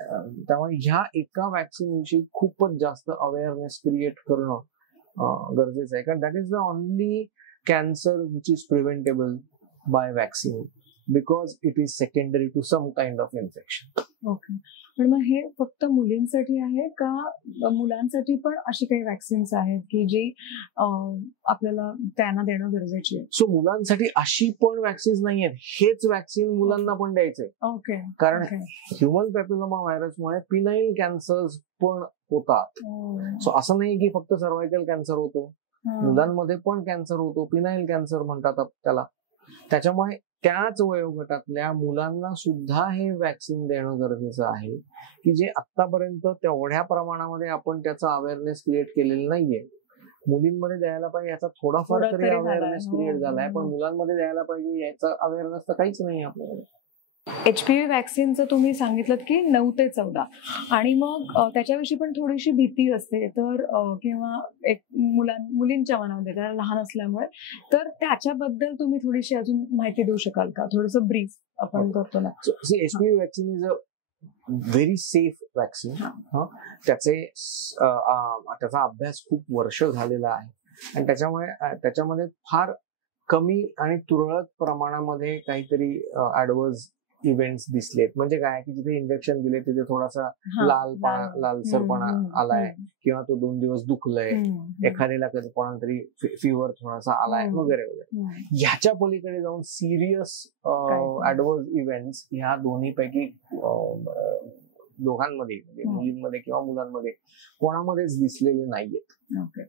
त्यामुळे ह्या एका वॅक्सिन विषयी खूपच जास्त अवेअरनेस क्रिएट करणं गरजेचं आहे. कारण that is the only cancer which is preventable by vaccine, because it is secondary to some kind of infection. Okay. पण मग हे फक्त मुलींसाठी आहे का मुलांसाठी पण अशी काही वॅक्सिन्स आहेत की जी आपल्याला त्यांना देणं गरजेची आहे? सो मुलांसाठी अशी पण वॅक्सिन्स नाही आहेत. हेच वॅक्सिन मुलांना पण द्यायचंय. ओके. कारण ह्युमन पॅपिलोमा व्हायरसमुळे पिनाईल कॅन्सर्स पण होतात. सो असं नाही की फक्त सर्वायकल कॅन्सर होतो, मुलांमध्ये पण कॅन्सर होतो. पिनाईल कॅन्सर म्हणतात त्याला. त्याच्यामुळे त्याच वयोगटातल्या मुलांना सुद्धा हे वॅक्सिन देणं गरजेचं आहे की जे आतापर्यंत तेवढ्या प्रमाणामध्ये आपण त्याचा अवेअरनेस क्रिएट केलेलं नाहीये. मुलींमध्ये द्यायला पाहिजे याचा थोडाफार तरी अवेअरनेस क्रिएट झालाय, पण मुलांमध्ये द्यायला पाहिजे याचा अवेअरनेस तर काहीच नाही आपल्याकडे. HPV वॅक्सिनचं तुम्ही सांगितलं की 9 ते 14 आणि मग त्याच्याविषयी पण थोडीशी भीती असते तर किंवा एक मुलींच्या मनामध्ये त्याला लहान असल्यामुळे, तर त्याच्याबद्दल तुम्ही थोडीशी अजून माहिती देऊ शकाल का? थोडंसं ब्रीफ आपण करतो ना. HPV vaccine is a very safe vaccine. त्याचा अभ्यास खूप वर्ष झालेला आहे आणि त्याच्यामध्ये फार कमी आणि तुरळक प्रमाणामध्ये काहीतरी ऍडव्हर्स इव्हेंट्स दिसलेत. म्हणजे काय की जिथे इंजेक्शन दिले तिथे थोडासा लालसरपणा आलाय किंवा तो 2 दिवस दुखलंय, एखाद्याला कधी कोणाला तरी फीवर थोडासा आलाय वगैरे वगैरे. ह्याच्या पलीकडे जाऊन सिरियस ऍडव्हर्स इव्हेंट्स ह्या दोन्हीपैकी दोघांमध्ये म्हणजे मुलींमध्ये किंवा मुलांमध्ये कोणामध्येच दिसलेले नाहीयेत. ओके.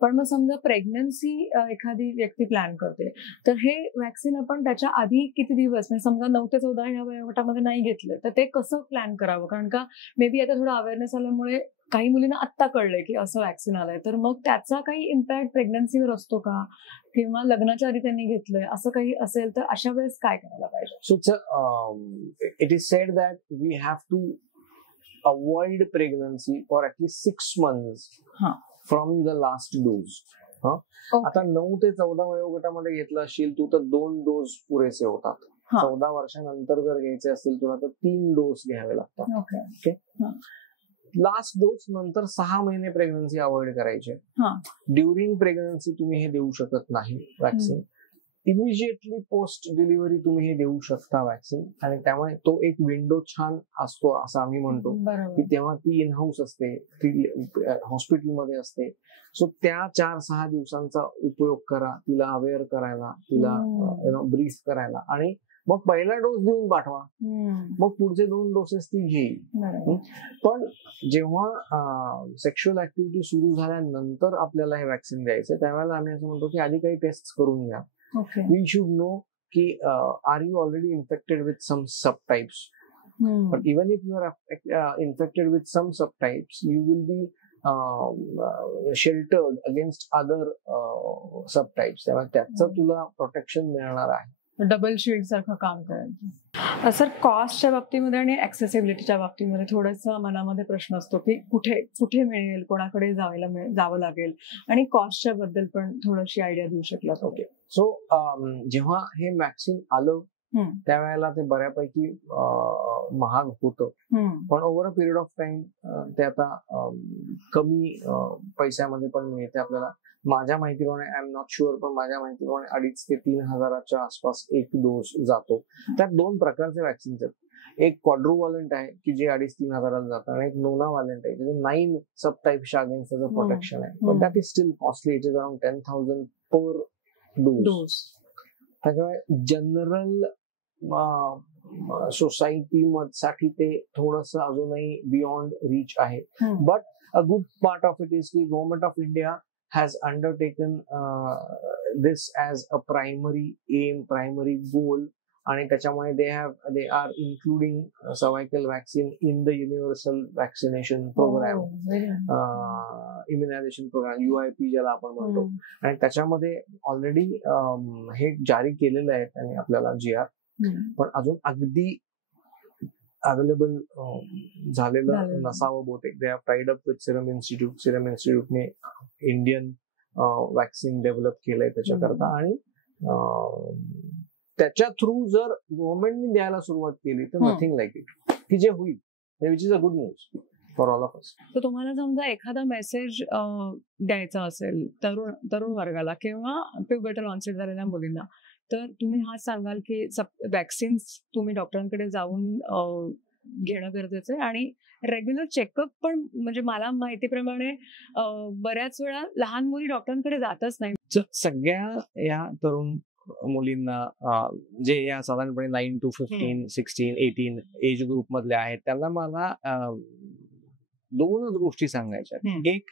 पण मग समजा प्रेग्नन्सी एखादी व्यक्ती प्लॅन करते तर हे वॅक्सिन आपण त्याच्या आधी किती दिवस म्हणजे समजा 9 ते 14 ह्या वयोगटामध्ये नाही घेतलं तर ते कसं प्लॅन करावं? कारण का मे बी आता थोडं अवेअरनेस आल्यामुळे काही मुलींना आत्ता कळलंय की असं वॅक्सिन आलंय, तर मग त्याचा काही इम्पॅक्ट प्रेग्नन्सीवर असतो का? किंवा लग्नाच्या आधी त्यांनी घेतलंय असं काही असेल तर अशा वेळेस काय करायला पाहिजे? So it is said that we have to avoid pregnancy for at least 6 months from the last dose. आता 9 ते 14 वयोगटामध्ये घेतलं असेल तू तर 2 डोस पुरेसे होतात. 14 वर्षानंतर जर घ्यायचे असतील तुला तर 3 डोस घ्यावे लागतात. ओके. लास्ट डोस नंतर 6 महिने प्रेग्नन्सी अवॉइड करायचे. ड्युरिंग प्रेग्नन्सी तुम्ही हे देऊ शकत नाही वॅक्सिन. इमिजिएटली पोस्ट डिलिव्हरी तुम्ही हे देऊ शकता वॅक्सिन. आणि त्यामुळे तो एक विंडो छान असतो असं आम्ही म्हणतो की तेव्हा ती इन हाऊस असते, ती हॉस्पिटलमध्ये असते. सो त्या 4-6 दिवसांचा उपयोग करा तिला अवेअर करायला, तिला ब्रीफ करायला आणि मग पहिला डोस देऊन पाठवा. मग पुढचे 2 डोसेस ती घेईल. पण जेव्हा सेक्शुअल ऍक्टिव्हिटी सुरू झाल्यानंतर आपल्याला हे वॅक्सिन द्यायचं त्यावेळेला आम्ही असं म्हणतो की आधी काही टेस्ट करून घ्या. We should know कि are you already infected with some subtypes? But even if you are infected with some subtypes, you will be sheltered against other subtypes. त्यामुळे त्याचं तुला प्रोटेक्शन मिळणार आहे. डबल शील्ड सारखं काम करायचं. सर, कॉस्टच्या बाबतीमध्ये आणि ऍक्सेसिबिलिटीच्या बाबतीमध्ये थोडासा मनामध्ये प्रश्न असतो की कुठे मिळेल, कोणाकडे जावं लागेल, आणि कॉस्टच्या बद्दल पण थोडीशी आयडिया देऊ शकलात. ओके. सो जेव्हा हे वॅक्सिन आलं त्यावेळेला ते बऱ्यापैकी महाग होतं, पण over a period of time ते आता कमी पैशामध्ये पण मिळते आपल्याला. माझ्या माहितीप्रमाणे, आय एम नॉट शुअर, पण माझ्या माहितीप्रमाणे 2,500 ते 3,000च्या आसपास एक डोस जातो. त्यात 2 प्रकारचे वॅक्सिन्स आहेत. एक क्वाड्रुव्हॅलंट आहे की जे 2,500-3,000 जातं, आणि एक नोनाव्हॅलंट आहे जे 9 सबटाईप्सच्या अगेन्स्ट त्याचं प्रोटेक्शन आहे. पण that is still costly. It is around 10,000 per dose. त्याच्यामुळे जनरल सोसायटी साठी ते थोडंसं अजूनही बियॉन्ड रीच आहे. But a good part of it is की government of India has undertaken this as a primary aim, primary goal, आणि त्याच्यामुळे they are including cervical vaccine in the universal vaccination program, immunization program, UIP ज्याला आपण म्हणतो. आणि त्याच्यामध्ये ऑलरेडी हे जारी केलेलं आहे त्यांनी आपल्याला GR, पण अजून अगदी अवेलेबल झालेलं नसावं बहुतेक. They have tied up with Serum Institute. Serum इन्स्टिट्यूटने इंडियन वॅक्सिन डेव्हलप केलंय त्याच्याकरता, आणि त्याच्या थ्रू जर गव्हर्नमेंटने द्यायला सुरुवात केली तर नथिंग लाईक इट, की जे होईल, which is a good news for all of us. तर तुम्हाला समजा एखादा मेसेज द्यायचा असेल तरुण वर्गाला किंवा प्युबर्टल ऑनसेट झालेल्या मुलींना, तर तुम्ही हा सांगाल की वॅक्सिन्स तुम्ही डॉक्टरांकडे जाऊन घेणं गरजेचं आहे, आणि रेग्युलर चेकअप पण. म्हणजे मला माहितीप्रमाणे बऱ्याच वेळा लहान मुली डॉक्टरांकडे जातच नाही. सगळ्या या तरुण मुलींना जे या साधारणपणे 9 to 15, 16, 18 एज ग्रुप मधल्या आहेत, त्यांना मला 2च गोष्टी सांगायच्या. एक,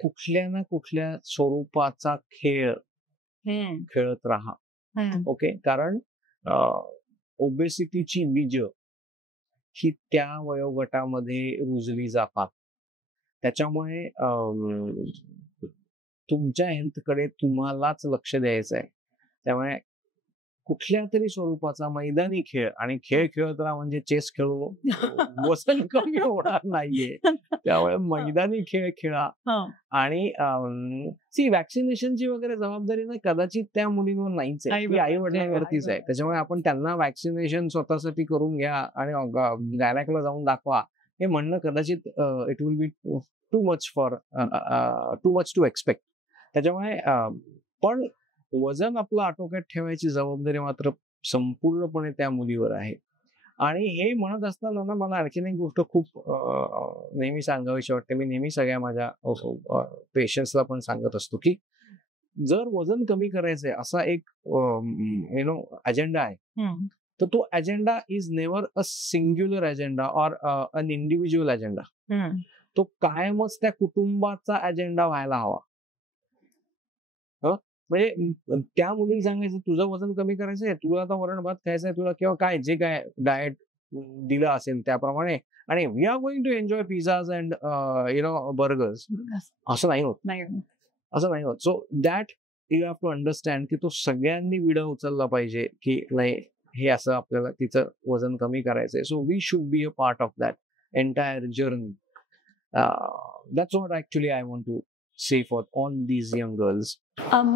कुठल्या ना कुठल्या स्वरूपाचा खेळ खेळत राहा. ओके. कारण ओबेसिटीची बीज ही त्या वयोगटामध्ये रुजली जातात. त्याच्यामुळे तुमच्या हेल्थकडे तुम्हालाच लक्ष द्यायचं आहे. त्यामुळे कुठल्या तरी स्वरूपाचा मैदानी खेळ, आणि खेळ खेळत राहा म्हणजे चेस खेळू वजन कमी होणार नाहीये. त्यामुळे मैदानी खेळ खेळा. आणि वॅक्सिनेशनची वगैरे जबाबदारी ना कदाचित त्या मुलींवर नाहीच आहे, ती आई वडिलांवरतीच आहे. त्याच्यामुळे आपण त्यांना वॅक्सिनेशन स्वतःसाठी करून घ्या आणि गायनॅकला जाऊन दाखवा हे म्हणणं कदाचित it will be too much to expect. त्याच्यामुळे पण वजन आपलं आटोक्यात ठेवायची जबाबदारी मात्र संपूर्णपणे त्या मुलीवर आहे. आणि हे म्हणत असताना ना मला आणखीन एक गोष्ट खूप नेहमी सांगावीशी वाटते. मी नेहमी सगळ्या माझ्या पेशंट्सला पण सांगत असतो की जर वजन कमी करायचंय असा एक अजेंडा आहे, तर तो agenda is never a singular agenda or an individual agenda. तो कायमच त्या कुटुंबाचा अजेंडा व्हायला हवा. म्हणजे त्या मुलीला सांगायचं तुझं वजन कमी करायचंय, तुला आता वरण भात खायचंय, तुला किंवा काय जे काय डाएट दिलं असेल त्याप्रमाणे, आणि we are going to enjoy pizzas and burgers, असं नाही होत. असं नाही होत. So that you have to understand की तो सगळ्यांनी विडा उचलला पाहिजे की नाही हे असं आपल्याला तिचं वजन कमी करायचंय. So we should be a part of that entire journey. That's what actually I want to say for all these young girls.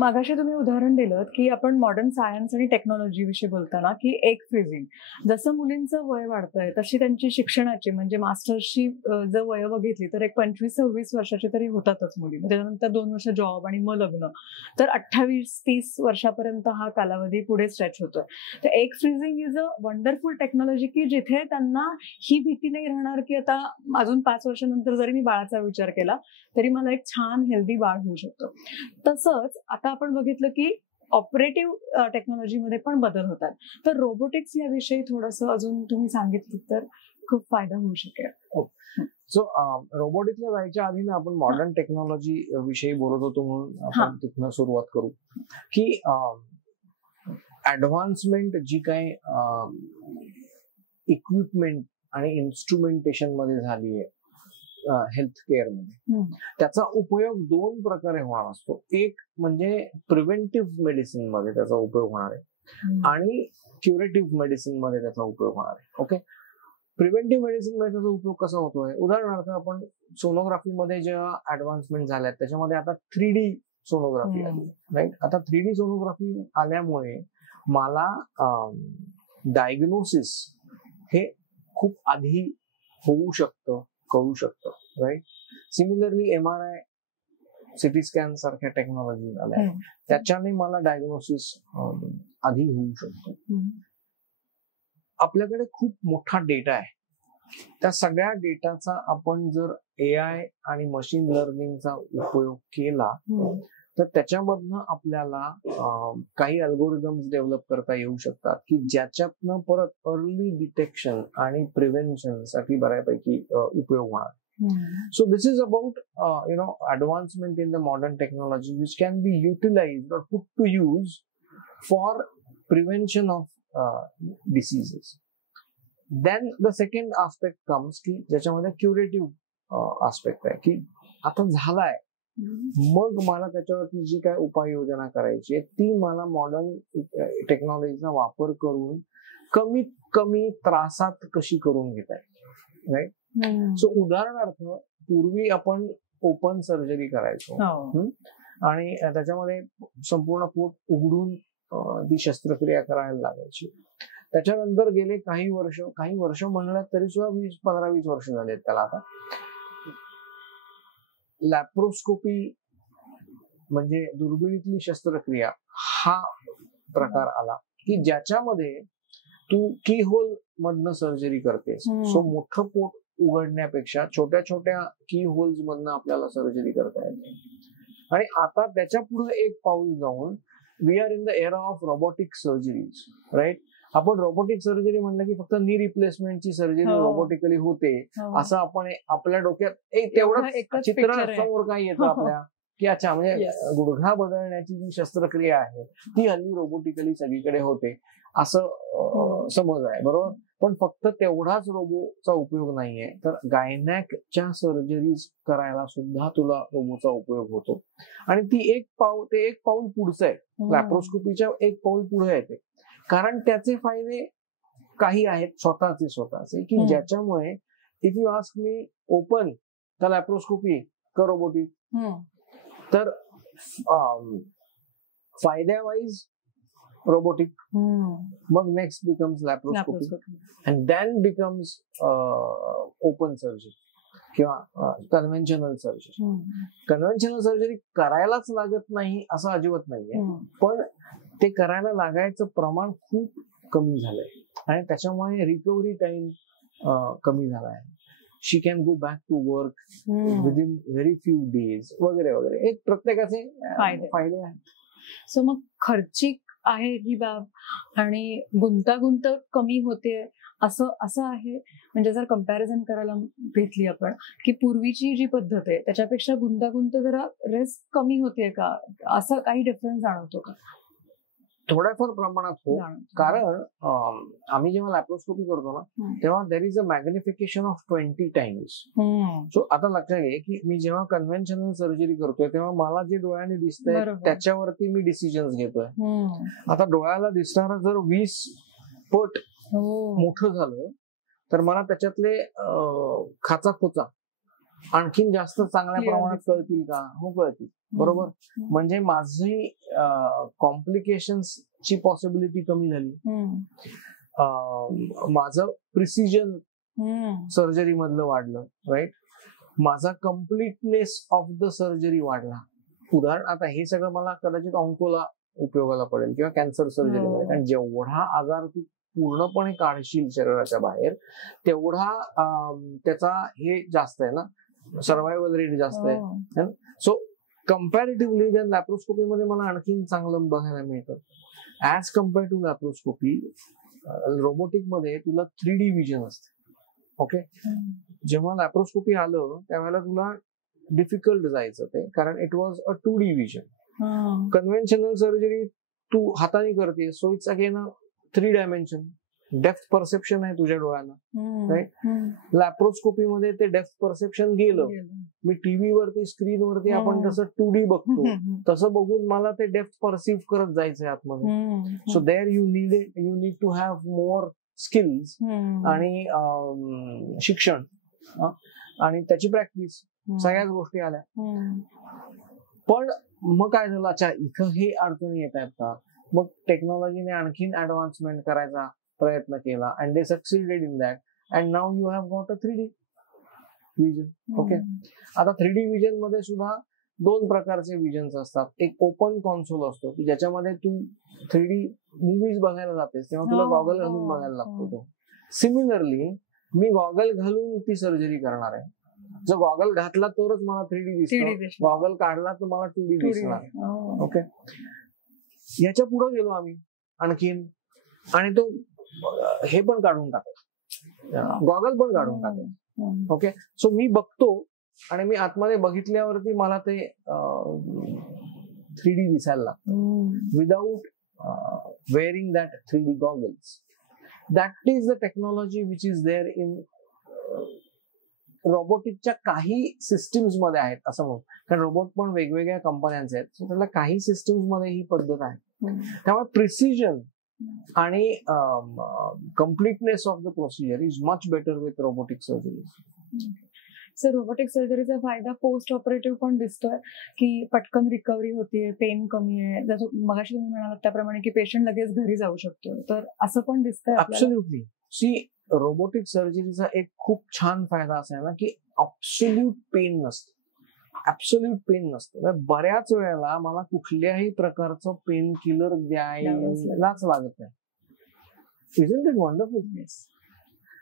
मागाशी तुम्ही उदाहरण दिलं की आपण मॉडर्न सायन्स आणि टेक्नॉलॉजी विषयी बोलताना की एग फ्रीजिंग, जसं मुलींचं वय वाढतंय तशी त्यांची शिक्षणाची म्हणजे मास्टर्सची जर वय बघितली तर एक 25-26 वर्षाची तरी होतातच मुली. त्यानंतर 2 वर्ष जॉब आणि मग लग्न, तर 28-30 वर्षापर्यंत हा कालावधी पुढे स्ट्रेच होतोय. तर egg freezing is a wonderful technology की जिथे त्यांना ही भीती नाही राहणार की आता अजून 5 वर्षानंतर जरी मी बाळाचा विचार केला तरी मला एक छान हेल्दी बाळ होऊ शकतो. तसंच आता आपण बघितलं की ऑपरेटिव्ह टेक्नॉलॉजीमध्ये पण बदल होतात. तर रोबोटिक्स याविषयी थोडंसं अजून तुम्ही सांगितलं तर खूप फायदा होऊ शकेल. सो रोबोटिक्सला जायच्या आधी ना आपण मॉडर्न टेक्नॉलॉजी विषयी बोलत होतो म्हणून आपण तिथनं सुरुवात करू की ऍडव्हान्समेंट जी काही इक्विपमेंट आणि इन्स्ट्रुमेंटेशन मध्ये झाली आहे हेल्थ केअर मध्ये. त्याचा उपयोग दोन प्रकारे होणार असतो. एक म्हणजे प्रिव्हेंटिव्ह मेडिसिन मध्ये त्याचा उपयोग होणार आहे आणि क्युरेटिव्ह मेडिसिन मध्ये त्याचा उपयोग होणार आहे. ओके, प्रिव्हेंटिव्ह मेडिसिन मध्ये त्याचा उपयोग कसा होतोय? उदाहरणार्थ आपण सोनोग्राफी मध्ये जेव्हा ऍडव्हान्समेंट झाल्यात त्याच्यामध्ये आता 3D सोनोग्राफी आली, राईट. आता 3D सोनोग्राफी आल्यामुळे मला डायग्नोसिस हे खूप आधी होऊ शकतं, कळू शकतं, right. Similarly MRI, CT scan सारख्या टेक्नॉलॉजी आल्या, त्याच्याने मला डायग्नोसिस आधी होऊ शकतो. आपल्याकडे खूप मोठा डेटा आहे. त्या सगळ्या डेटाचा आपण जर AI आणि मशीन लर्निंगचा उपयोग केला तर त्याच्यामधनं आपल्याला काही अल्गोरिदम्स डेव्हलप करता येऊ शकतात की ज्याच्यातनं परत अर्ली डिटेक्शन आणि प्रिव्हेन्शन साठी बऱ्यापैकी उपयोग होणार. So this is about advancement in the modern technology which can be utilized or put to use for prevention of diseases. Then the second aspect comes की ज्याच्यामध्ये क्युरेटिव्ह aspect आहे की आता झालाय, मग मला त्याच्यावरती जी काय उपाययोजना करायची आहे ती मला मॉडर्न टेक्नॉलॉजीचा वापर करून कमीत कमी त्रासात कशी करून घेता येईल, राईट. सो उदाहरणार्थ पूर्वी आपण ओपन सर्जरी करायचो आणि त्याच्यामध्ये संपूर्ण पोट उघडून ती शस्त्रक्रिया करायला लागायची. त्याच्यानंतर गेले काही वर्ष म्हणलं तरी सुद्धा 15-20 वर्ष झालेत त्याला. आता लॅप्रोस्कोपी म्हणजे दुर्बिणीतली शस्त्रक्रिया हा प्रकार आला की ज्याच्यामध्ये तू की होल मधनं सर्जरी करतेस. सो मोठं पोट उघडण्यापेक्षा छोट्या छोट्या की होल्स मधनं आपल्याला सर्जरी करता येते. आणि आता त्याच्या पुढे एक पाऊल जाऊन we are in the era of robotic surgeries, right. आपण रोबोटिक सर्जरी म्हणलं की फक्त नी रिप्लेसमेंटची सर्जरी रोबोटिकली होते असं आपण आपल्या डोक्यात तेवढं चित्र समोर काय येतं आपल्या की अच्छा म्हणजे गुडघा बदलण्याची जी शस्त्रक्रिया आहे ती हल्ली रोबोटिकली सगळीकडे होते असं समज आहे, बरोबर. पण फक्त तेवढाच रोबोचा उपयोग नाहीये, तर गायनॅकच्या सर्जरीज करायला सुद्धा तुला रोबोचा उपयोग होतो. आणि ते एक पाऊल पुढचं आहे, लॅप्रोस्कोपीच्या एक पाऊल पुढे येते. कारण त्याचे फायदे काही आहेत स्वतःचे की ज्याच्यामुळे if you ask me open का लॅप्रोस्कोपी का रोबोटिक, तर फायद्यावाईज रोबोटिक, मग next becomes laparoscopy and then becomes open surgery किंवा कन्व्हेन्शनल सर्जरी. कन्व्हेन्शनल सर्जरी करायलाच लागत नाही असं अजिबात नाहीये, पण ते करायला लागायचं प्रमाण खूप कमी झालंय आणि त्याच्यामुळे रिकव्हरी टाइम कमी झाला आहे. She can go back to work within very few days वगैरे वगैरे. एक प्रत्येकाचे फायदे आहेत. सो मग खर्चिक आहे ही बाब आणि गुंतागुंत कमी होते असं आहे. म्हणजे जर कंपॅरिझन करायला घेतली आपण की पूर्वीची जी पद्धत आहे त्याच्यापेक्षा गुंतागुंत जरा रिस्क कमी होते का, असं काही डिफरन्स जाणवतो का? थोड्याफार प्रमाणात हो. कारण आम्ही जेव्हा लॅप्रोस्कोपी करतो ना तेव्हा there is a magnification of 20 times. So आता लक्षात घे की मी जेव्हा कन्व्हेन्शनल सर्जरी करतोय तेव्हा मला जे डोळ्याने दिसतंय त्याच्यावरती मी डिसिजन्स घेतोय. आता डोळ्याला दिसणारं जर 20 पट मोठं झालं तर मला त्याच्यातले खाचाखोचा आणखीन जास्त चांगल्या प्रमाणात कळतील का? हो, कळतील, बरोबर. म्हणजे माझी कॉम्प्लिकेशन्सची पॉसिबिलिटी कमी झाली, माझं प्रिसिजन सर्जरी मधलं वाढलं, राईट. माझा कम्प्लिटनेस ऑफ द सर्जरी वाढला. उदाहरण आता हे सगळं मला कदाचित ऑन्कोला उपयोगाला पडेल किंवा कॅन्सर सर्जरीमध्ये. कारण जेवढा आजार तू पूर्णपणे काढशील शरीराच्या बाहेर तेवढा त्याचा हे जास्त आहे ना, सर्व्हायवल रेट जास्त आहे. सो कम्पॅरेटिव्हली देन लॅप्रोस्कोपी मध्ये मला आणखीन चांगलं बघायला मिळतं. As compare to laparoscopy, robotic मध्ये तुला 3D विजन असते. ओके, जेव्हा लॅप्रोस्कोपी आलं त्यावेळेला तुला डिफिकल्ट जायचं ते, कारण it was a 2D vision. Conventional surgery तू हाताने करते, so it's again a 3 dimension. Depth perception आहे तुझ्या डोळ्यांना, राईट? लॅप्रोस्कोपी मध्ये ते डेप्थ परसेप्शन गेलं. मी टीव्ही वरती स्क्रीन वरती आपण जसं 2D बघतो तसं बघून मला ते डेप्थ परसिव्ह करत जायचंय आतमध्ये. So there you need to have more skills आणि शिक्षण आणि त्याची प्रॅक्टिस, सगळ्याच गोष्टी आल्या. पण मग काय झालं, अच्छा इथं हे अडचणी येत आहेत का? मग टेक्नॉलॉजीने आणखीन ऍडव्हान्समेंट करायचा प्रयत्न केला and they succeeded in that and now you have got a 3D vision. Okay, आता 3D विजन मध्ये सुद्धा 2 प्रकारचे विजन्स असतात. एक ओपन कॉन्सोल असतो की ज्याच्यामध्ये तू 3D मूवीज बघायला जातेस तेव्हा तुला गॉगल घालून बघायला लागतो तो. सिमिलरली मी गॉगल घालून ती सर्जरी करणार आहे. जर गॉगल घातला तरच मला 3D दिसणार, गॉगल काढला तर मला 2D दिसणार. ओके, याच्या पुढे गेलो आम्ही आणखीन, आणि तो हे पण काढून टाकला, गॉगल पण काढून टाकला. ओके, सो मी बघतो आणि मी आतमध्ये बघितल्यावरती मला ते 3D दिसायला लागतं without wearing that 3D goggles. That is the technology which is there in रोबोटिकच्या काही सिस्टीम्स मध्ये आहेत असं म्हणून, कारण रोबोट पण वेगवेगळ्या कंपन्यांचे आहेत. सो त्याला काही सिस्टीम्स मध्ये ही पद्धत आहे. त्यामुळे प्रिसिजन आणि completeness of the procedure is much better with robotic surgery. Sir, robotic सर्जरीचा फायदा पोस्ट ऑपरेटिव्ह पण दिसतोय की पटकन रिकव्हरी होतीये, पेन कमी आहे. जसं मगाशी तुम्ही म्हणालात त्याप्रमाणे की पेशंट लगेच घरी जाऊ शकतो, तर असं पण दिसतंय. ऍब्सोल्युटली. सी, रोबोटिक सर्जरीचा एक खूप छान फायदा असा आहे ना की ऍब्सोल्यूट पेन नसतं. ऍब्सोल्यूट पेन नसतं. बऱ्याच वेळेला मला कुठल्याही प्रकारचं पेन किलर द्यायलाच लागत नाही. Isn't it wonderful? Yes.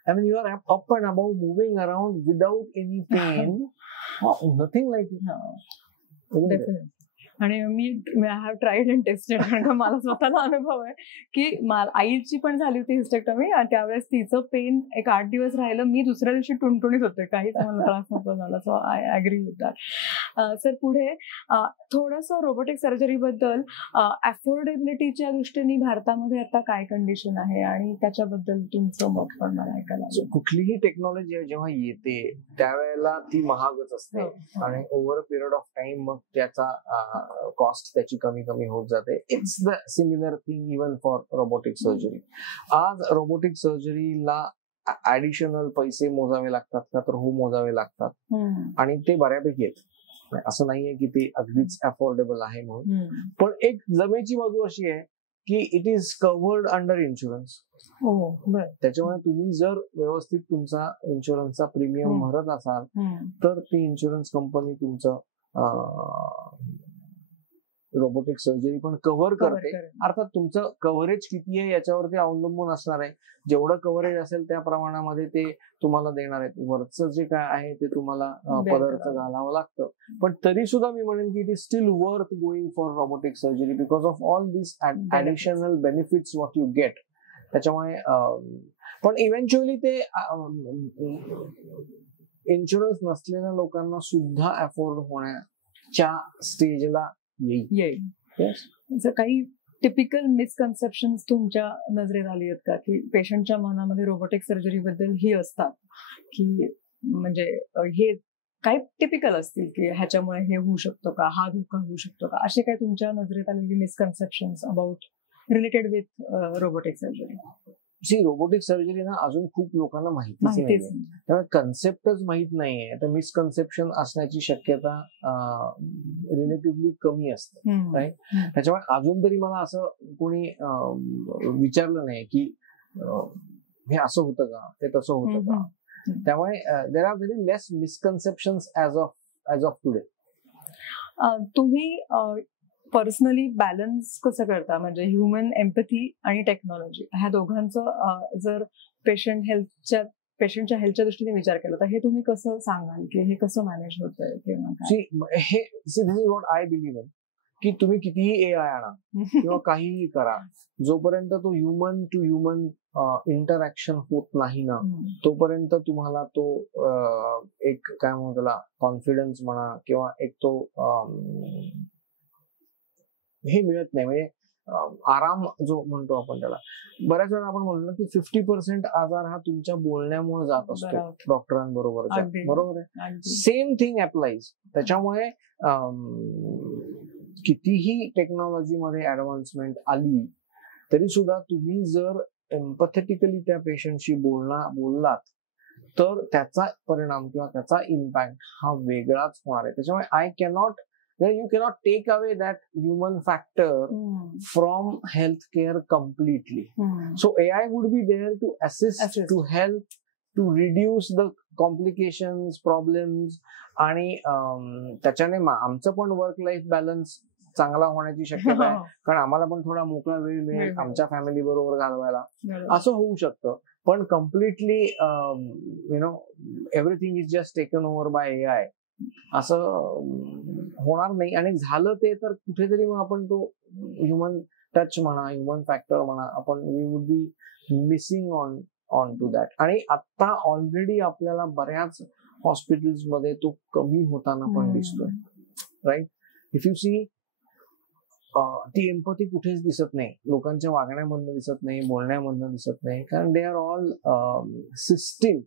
I mean, you are up and about, moving around without any pain. Nothing like it. Definitely. आणि मी I have tried and tested, कारण का मला स्वतःला अनुभव आहे की आईची पण झाली होती हिस्टेक्टॉमी आणि त्यावेळेस तिचं पेन एक 8 दिवस राहिलं. मी दुसऱ्या दिवशी टुणटुणीत होते, काहीच मला त्रास नको झाला. So I agree with that. Sir, पुढे थोडंसं रोबोटिक सर्जरी बद्दल अफोर्डेबिलिटीच्या दृष्टीने भारतामध्ये आता काय कंडिशन आहे आणि त्याच्याबद्दल तुमचं मत पण मला ऐकायला. कुठलीही टेक्नॉलॉजी जेव्हा येते त्यावेळेला ती महागच असते आणि over a period of time मग त्याचा कॉस्ट त्याची कमी कमी होत जाते. It's the similar thing even for robotic surgery. आज रोबोटिक सर्जरीला ऍडिशनल पैसे मोजावे लागतात का, तर हो मोजावे लागतात आणि ते बऱ्यापैकी आहेत. असं नाहीये की ते अगदीच अफोर्डेबल आहे म्हणून. पण एक जमेची बाजू अशी आहे की it is covered under insurance. त्याच्यामुळे तुम्ही जर व्यवस्थित तुमचा इन्शुरन्सचा प्रीमियम भरत असाल तर ती इन्शुरन्स कंपनी तुमचं रोबोटिक सर्जरी पण कव्हर करते. अर्थात तुमचं कव्हरेज किती आहे याच्यावरती अवलंबून असणार आहे. जेवढं कव्हरेज असेल त्या प्रमाणामध्ये ते तुम्हाला देणार आहेत. वरचं जे काय आहे ते तुम्हाला पदरचं घालावं लागतं. पण तरी सुद्धा मी म्हणेन की it is steel worth going for robotic surgery because of all this additional benefits what you get. त्याच्यामुळे पण इव्हेंच्युअली ते इन्शुरन्स नसलेल्या लोकांना सुद्धा अफोर्ड होण्याच्या स्टेजला येईल. काही टिपिकल मिसकन्सेप्शन तुमच्या नजरेत आली आहेत का की पेशंटच्या मनामध्ये रोबोटिक सर्जरी बद्दल ही असतात की म्हणजे हे काही टिपिकल असतील की ह्याच्यामुळे हे होऊ शकतो का, हा धोका होऊ शकतो का, असे काही तुमच्या नजरेत आलेली misconception about related with robotic surgery? See, robotic surgery ना अजून खूप लोकांना माहितीच नाही, त्यामुळे कन्सेप्टच माहित नाहीये. तर मिसकन्सेप्शन असण्याची शक्यता रिलेटिव्हली कमी असते, राईट? त्याच्यामुळे अजून तरी मला असं कोणी विचारलं नाही की हे असं होतं का, ते तसं होतं का. त्यामुळे देर are very less misconceptions as of today. तुम्ही पर्सनली बॅलन्स कसं करता, म्हणजे ह्युमन एम्पॅथी आणि टेक्नॉलॉजी ह्या दोघांचं जर पेशंटच्या हेल्थच्या दृष्टीने विचार केला तर हे तुम्ही कसं सांगाल की हे कसं मॅनेज होतंय किंवा हे this is what I believe in की तुम्ही कितीही AI आणा किंवा काहीही करा, जोपर्यंत तो ह्युमन टू ह्युमन इंटरॅक्शन होत नाही ना तोपर्यंत तुम्हाला तो एक काय म्हणतो त्याला कॉन्फिडन्स म्हणा किंवा एक तो हे मिळत नाही. म्हणजे आराम जो म्हणतो आपण त्याला, बऱ्याच वेळा आपण म्हणतो ना की 50% आजार हा तुमच्या बोलण्यामुळे जात असतो डॉक्टरांबरोबर, बरोबर आहे. Same thing applies. त्याच्यामुळे कितीही टेक्नॉलॉजीमध्ये ऍडव्हान्समेंट आली तरी सुद्धा तुम्ही जर एम्पॅथेटिकली त्या पेशंटशी बोललात तर त्याचा परिणाम किंवा त्याचा इम्पॅक्ट हा वेगळाच होणार आहे. त्याच्यामुळे you cannot take away that human factor from healthcare completely. So AI would be there to assist, to help, to reduce the complications, problems, आणि त्याच्याने आमचं पण वर्क लाईफ बॅलन्स चांगला होण्याची शक्यता आहे, कारण आम्हाला पण थोडा मोकळा वेळ मिळेल आमच्या फॅमिली बरोबर घालवायला, असं होऊ शकतं. पण completely everything is just taken over by AI असं होणार नाही. आणि झालं ते तर कुठेतरी मग आपण तो ह्युमन टच म्हणा, ह्युमन फॅक्टर म्हणा, आपण we would be missing on to that. आणि आता ऑलरेडी आपल्याला बऱ्याच हॉस्पिटल्स मध्ये तो कमी होताना पण दिसतोय, राईट. इफ यू सी, ती एम्पॅथी कुठेच दिसत नाही, लोकांच्या वागण्यामधनं दिसत नाही, बोलण्यामधनं दिसत नाही, कारण दे आर ऑल सिस्टीम.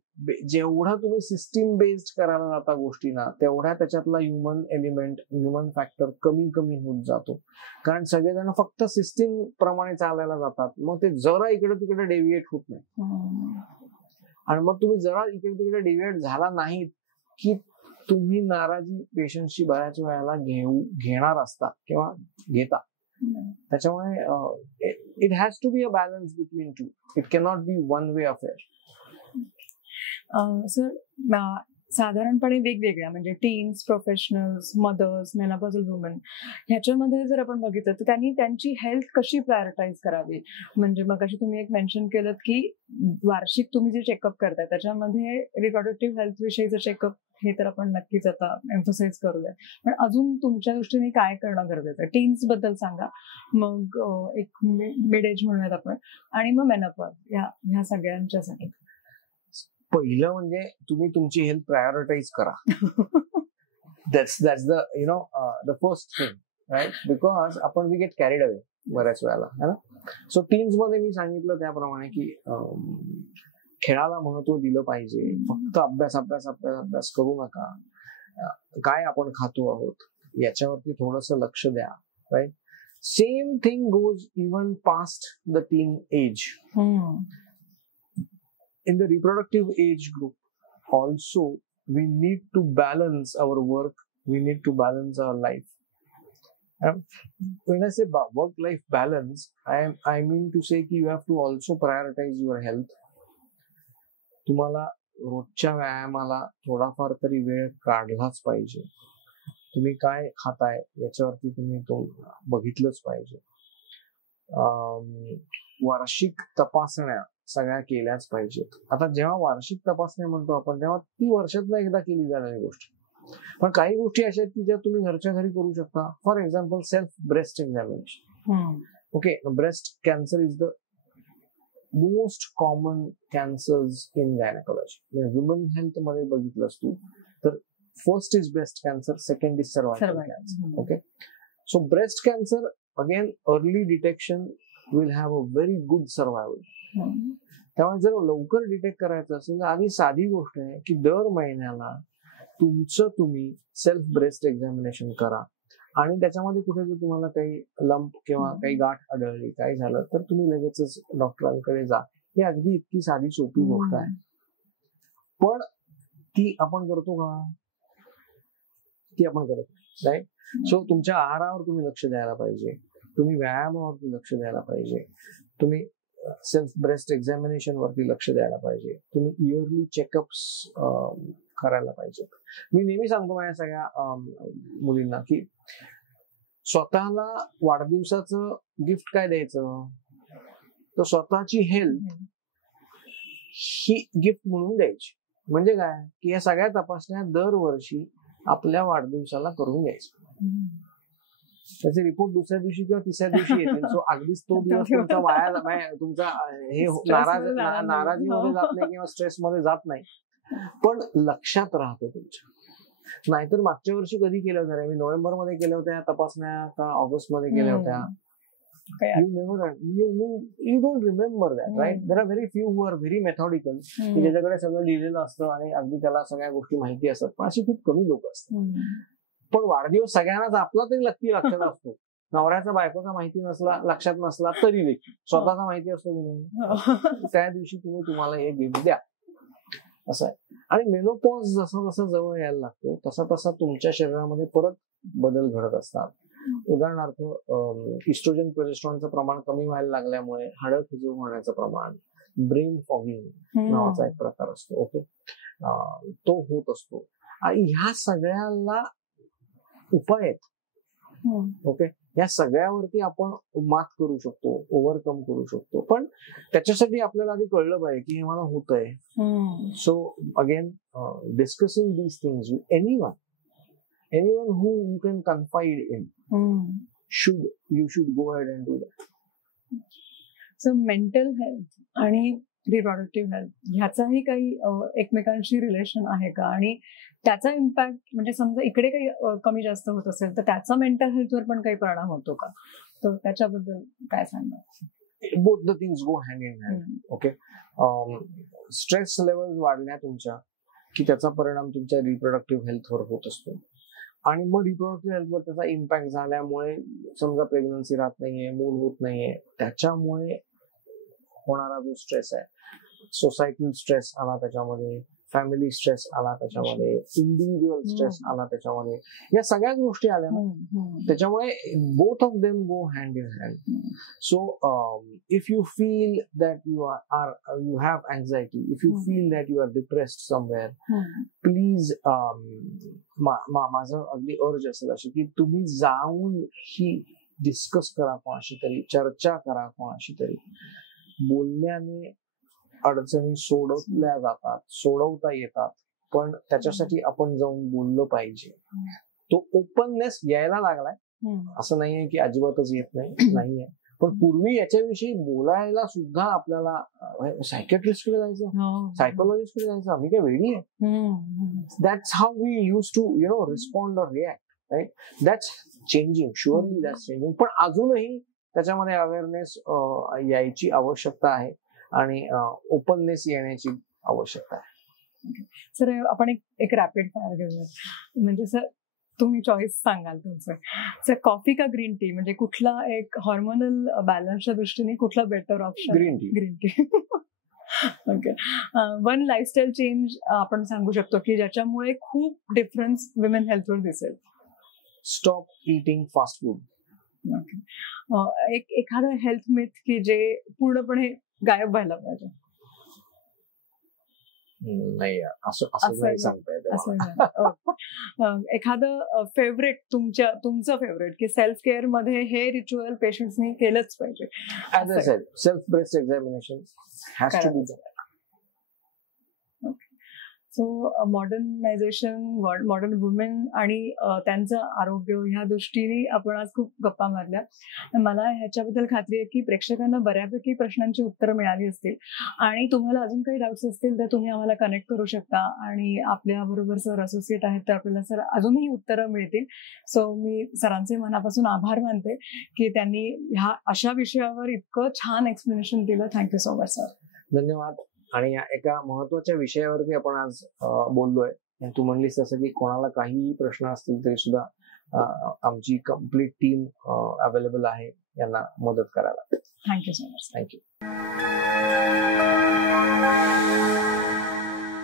जेवढा तुम्ही सिस्टीम बेस्ड करायला जाता गोष्टींना तेवढा त्याच्यातला ह्युमन एलिमेंट, ह्युमन फॅक्टर कमी कमी होत जातो, कारण सगळेजण फक्त सिस्टीम प्रमाणे चालायला जातात. मग ते जरा इकडे तिकडे डेव्हिएट होत नाही. आणि मग तुम्ही जरा इकडे तिकडे डेव्हिएट झाला नाहीत की तुम्ही नाराजी पेशंटची बऱ्याच वेळेला घेणार असता किंवा घेता. त्याच्यामुळे it has to be a balance between two. It cannot be one way affair. Sir, साधारणपणे वेगवेगळ्या म्हणजे teens, professionals, mothers, menopausal woman ह्याच्यामध्ये जर आपण बघितलं तर त्यांनी त्यांची हेल्थ कशी प्रायोरिटाईज करावी. म्हणजे मग अशी तुम्ही एक मेन्शन केलं की वार्षिक तुम्ही जे चेकअप करताय त्याच्यामध्ये रिप्रोडक्टिव्ह हेल्थ विषयीचं चेकअप हे तर आपण नक्कीच आता एम्फसाइज करूया, पण अजून तुमच्या दृष्टीने काय करणं गरजेचं आहे. टीन्स बद्दल सांगा, मग एक मिड एज म्हणूयात आपण, आणि मग मेनोपॉज, ह्या सगळ्यांच्यासाठी. पहिलं म्हणजे तुम्ही तुमची हेल्थ प्रायोरिटाईज करा. that's the first thing, right? Because आपण वी गेट कॅरीड अवे बऱ्याच वेळेला, है ना. सो टीन्स मध्ये मी सांगितलं त्याप्रमाणे की खेळाला महत्व दिलं पाहिजे. फक्त अभ्यास अभ्यास अभ्यास अभ्यास करू नका. काय आपण खातो आहोत याच्यावरती थोडस लक्ष द्या, right. Same thing goes even past the teen age. In the reproductive age group also we need to balance our work, we need to balance our life. When I say work life balance, I mean to say कि you have to also prioritize your health. तुम्हाला रोजच्या व्यायामाला थोडाफार तरी वेळ काढलाच पाहिजे. तुम्ही काय खाताय याच्यावरती तुम्ही तो बघितलंच पाहिजे. वार्षिक तपासण्या सगळ्या केल्याच पाहिजेत. आता जेव्हा वार्षिक तपासणी म्हणतो आपण तेव्हा ती वर्षातनं एकदा केली जाणारी गोष्ट, पण काही गोष्टी अशा आहेत की ज्या तुम्ही घरच्या घरी करू शकता. For example self breast examination. Okay, breast cancer is the most common cancers in gynaecology. Human health मध्ये बघितलंस तू तर first is breast cancer, second is cervical cancer. Okay, so breast cancer again early detection will have a very good survival. त्यामुळे जर लवकर डिटेक्ट करायचं असेल तर आधी साधी गोष्ट आहे की दर महिन्याला तुम्ही सेल्फ ब्रेस्ट एक्झामिनेशन करा, आणि त्याच्यामध्ये कुठे जर तुम्हाला काही लंप किंवा काही गाठ आढळली, काय झालं तर तुम्ही लगेचच डॉक्टरांकडे जा. ही अगदी इतकी साधी सोपी गोष्ट आहे, पण ती आपण करतो का? ती आपण करत नाही, राईट. सो तुमच्या आहारावर तुम्ही लक्ष द्यायला पाहिजे, तुम्ही व्यायामावरती लक्ष द्यायला पाहिजे, तुम्ही सेल्फ ब्रेस्ट एक्झामिनेशन वरती लक्ष द्यायला पाहिजे, तुम्ही इयरली चेकअप्स करायला पाहिजे. मी नेहमी सांगतो माझ्या सगळ्या मुलींना की स्वतःला वाढदिवसाचं गिफ्ट काय द्यायचं, तर स्वतःची हेल्थ ही गिफ्ट म्हणून द्यायची. म्हणजे काय की या सगळ्या तपासण्या दरवर्षी आपल्या वाढदिवसाला करून घ्यायचं. त्याचे रिपोर्ट दुसऱ्या दिवशी किंवा तिसऱ्या दिवशी येतील. सो अगदीच तो दिवस तुमचा वाया, तुमचा हे नाराजीमध्ये जात नाही किंवा स्ट्रेस मध्ये जात नाही, पण लक्षात राहतो तुमच्या. नाहीतर मागच्या वर्षी कधी केल्या होत्या, मी नोव्हेंबर मध्ये केल्या होत्या तपासण्या का ऑगस्ट मध्ये केल्या होत्या, you don't remember that, right? There are very few who are very methodical, की ज्याच्याकडे सगळं लिहिलेलं असतं आणि अगदी त्याला सगळ्या गोष्टी माहिती असतात, पण अशी खूप कमी लोक असतात. पण वाढदिवस सगळ्यांनाच आपला तरी नक्की लक्षात असतो. नवऱ्याचा बायकोचा माहिती नसला, लक्षात नसला तरी देखील स्वतःचा माहिती असतो की नाही, त्या दिवशी तुम्हाला हे गिफ्ट द्या, असं आहे. आणि मेनोपॉज जसं जसं जवळ यायला लागतो तसा तसा तुमच्या शरीरामध्ये परत बदल घडत असतात. उदाहरणार्थ इस्ट्रोजन प्रोजेस्टेरॉनचं प्रमाण कमी व्हायला लागल्यामुळे हाडं खिजून होण्याचं प्रमाण, ब्रेन फॉगिंग नावाचा एक प्रकार असतो, ओके, तो होत असतो. आणि ह्या सगळ्याला उपाय आहेत, ओके. या सगळ्यावरती आपण मात करू शकतो, ओव्हरकम करू शकतो, पण त्याच्यासाठी आपल्याला आधी कळलं पाहिजे की हे मला होत आहे. So again discussing these things with anyone who you can confide in, you should go ahead and do that. So mental health आणि रिप्रोडक्टिव्ह हेल्थ ह्याचाही काही एकमेकांशी रिलेशन आहे का, आणि त्याचा इम्पॅक्ट म्हणजे समजा इकडे काही कमी जास्त होत असेल तर त्याचा मेंटल हेल्थवर पण काही परिणाम होतो का, तर त्याच्याबद्दल काय सांगणार? Both the things go hand in hand, okay. Stress level वाढल्या तुमच्या की त्याचा परिणाम तुमच्या रिप्रोडक्टिव्ह हेल्थवर होत असतो, आणि मग रिप्रोडक्टिव्ह हेल्थवर त्याचा इम्पॅक्ट झाल्यामुळे समजा प्रेग्नन्सी राहत नाहीये, मूल होत नाहीये, त्याच्यामुळे होणारा जो स्ट्रेस आहे, सोसायटल स्ट्रेस आला त्याच्यामध्ये, फॅमिली स्ट्रेस आला त्याच्यामध्ये, इंडिव्हिज्युअल स्ट्रेस आला त्याच्यामध्ये, या सगळ्या गोष्टी आल्या ना, त्याच्यामुळे both of them go hand in hand. So if you feel that you have anxiety, if you feel that you are depressed somewhere, please माझं अगदी अर्ज असेल अशी की तुम्ही जाऊन ही डिस्कस करा कोणाशी तरी, चर्चा करा कोणाशी तरी. बोलण्याने अडचणी सोडवल्या जातात, सोडवता येतात, पण त्याच्यासाठी आपण जाऊन बोललं पाहिजे. तो ओपननेस यायला लागलाय, असं नाहीये की अजिबातच येत नाहीये, पण पूर्वी याच्याविषयी बोलायला सुद्धा आपल्याला सायकियाट्रिस्टकडे जायचं, सायकोलॉजिस्टकडे जायचं, आम्ही काय वेळी आहे. That's how we use to respond or react, right? That's changing, surely that's changing, पण अजूनही त्याच्यामध्ये अवेअरनेस यायची आवश्यकता आहे आणि ओपननेस येण्याची आवश्यकता आहे. सर आपण एक रॅपिड फायर घेऊया, म्हणजे सर तुम्ही चॉईस सांगाल तुमचं. सर कॉफी का ग्रीन टी, म्हणजे कुठला एक हॉर्मोनल बॅलन्सच्या दृष्टीने कुठला better option? Green tea. Okay. One lifestyle change आपण सांगू शकतो की ज्याच्यामुळे खूप डिफरन्स विमेन हेल्थवर दिसेल? Stop eating fast food. Okay. एखादं हेल्थ मिथ की जे पूर्णपणे गायब व्हायला पाहिजे? नाही, असं नाही सांगता येत. एखादं फेवरेट तुमचं फेवरेट की सेल्फ केअर मध्ये हे रिच्युअल पेशंट्सनी केलंच पाहिजे? As a self breast examination has to be done. So modernisation, modern women आणि त्यांचं आरोग्य ह्या दृष्टीने आपण आज खूप गप्पा मारल्या. मला ह्याच्याबद्दल खात्री आहे की प्रेक्षकांना बऱ्यापैकी प्रश्नांची उत्तरं मिळाली असतील, आणि तुम्हाला अजून काही डाऊट्स असतील तर तुम्ही आम्हाला कनेक्ट करू शकता, आणि आपल्या बरोबर सर असोसिएट आहेत तर आपल्याला सर अजूनही उत्तरं मिळतील. सो मी सरांचे मनापासून आभार मानते की त्यांनी ह्या अशा विषयावर इतकं छान एक्सप्लेनेशन दिलं. Thank you so much sir. धन्यवाद. आणि या एका महत्वाच्या विषयावरती आपण आज बोललोय. तू म्हणलीस तसं की कोणाला काहीही प्रश्न असतील तरी सुद्धा आमची कम्प्लीट टीम अवेलेबल आहे यांना मदत करायला. Thank you so much. थँक्यू.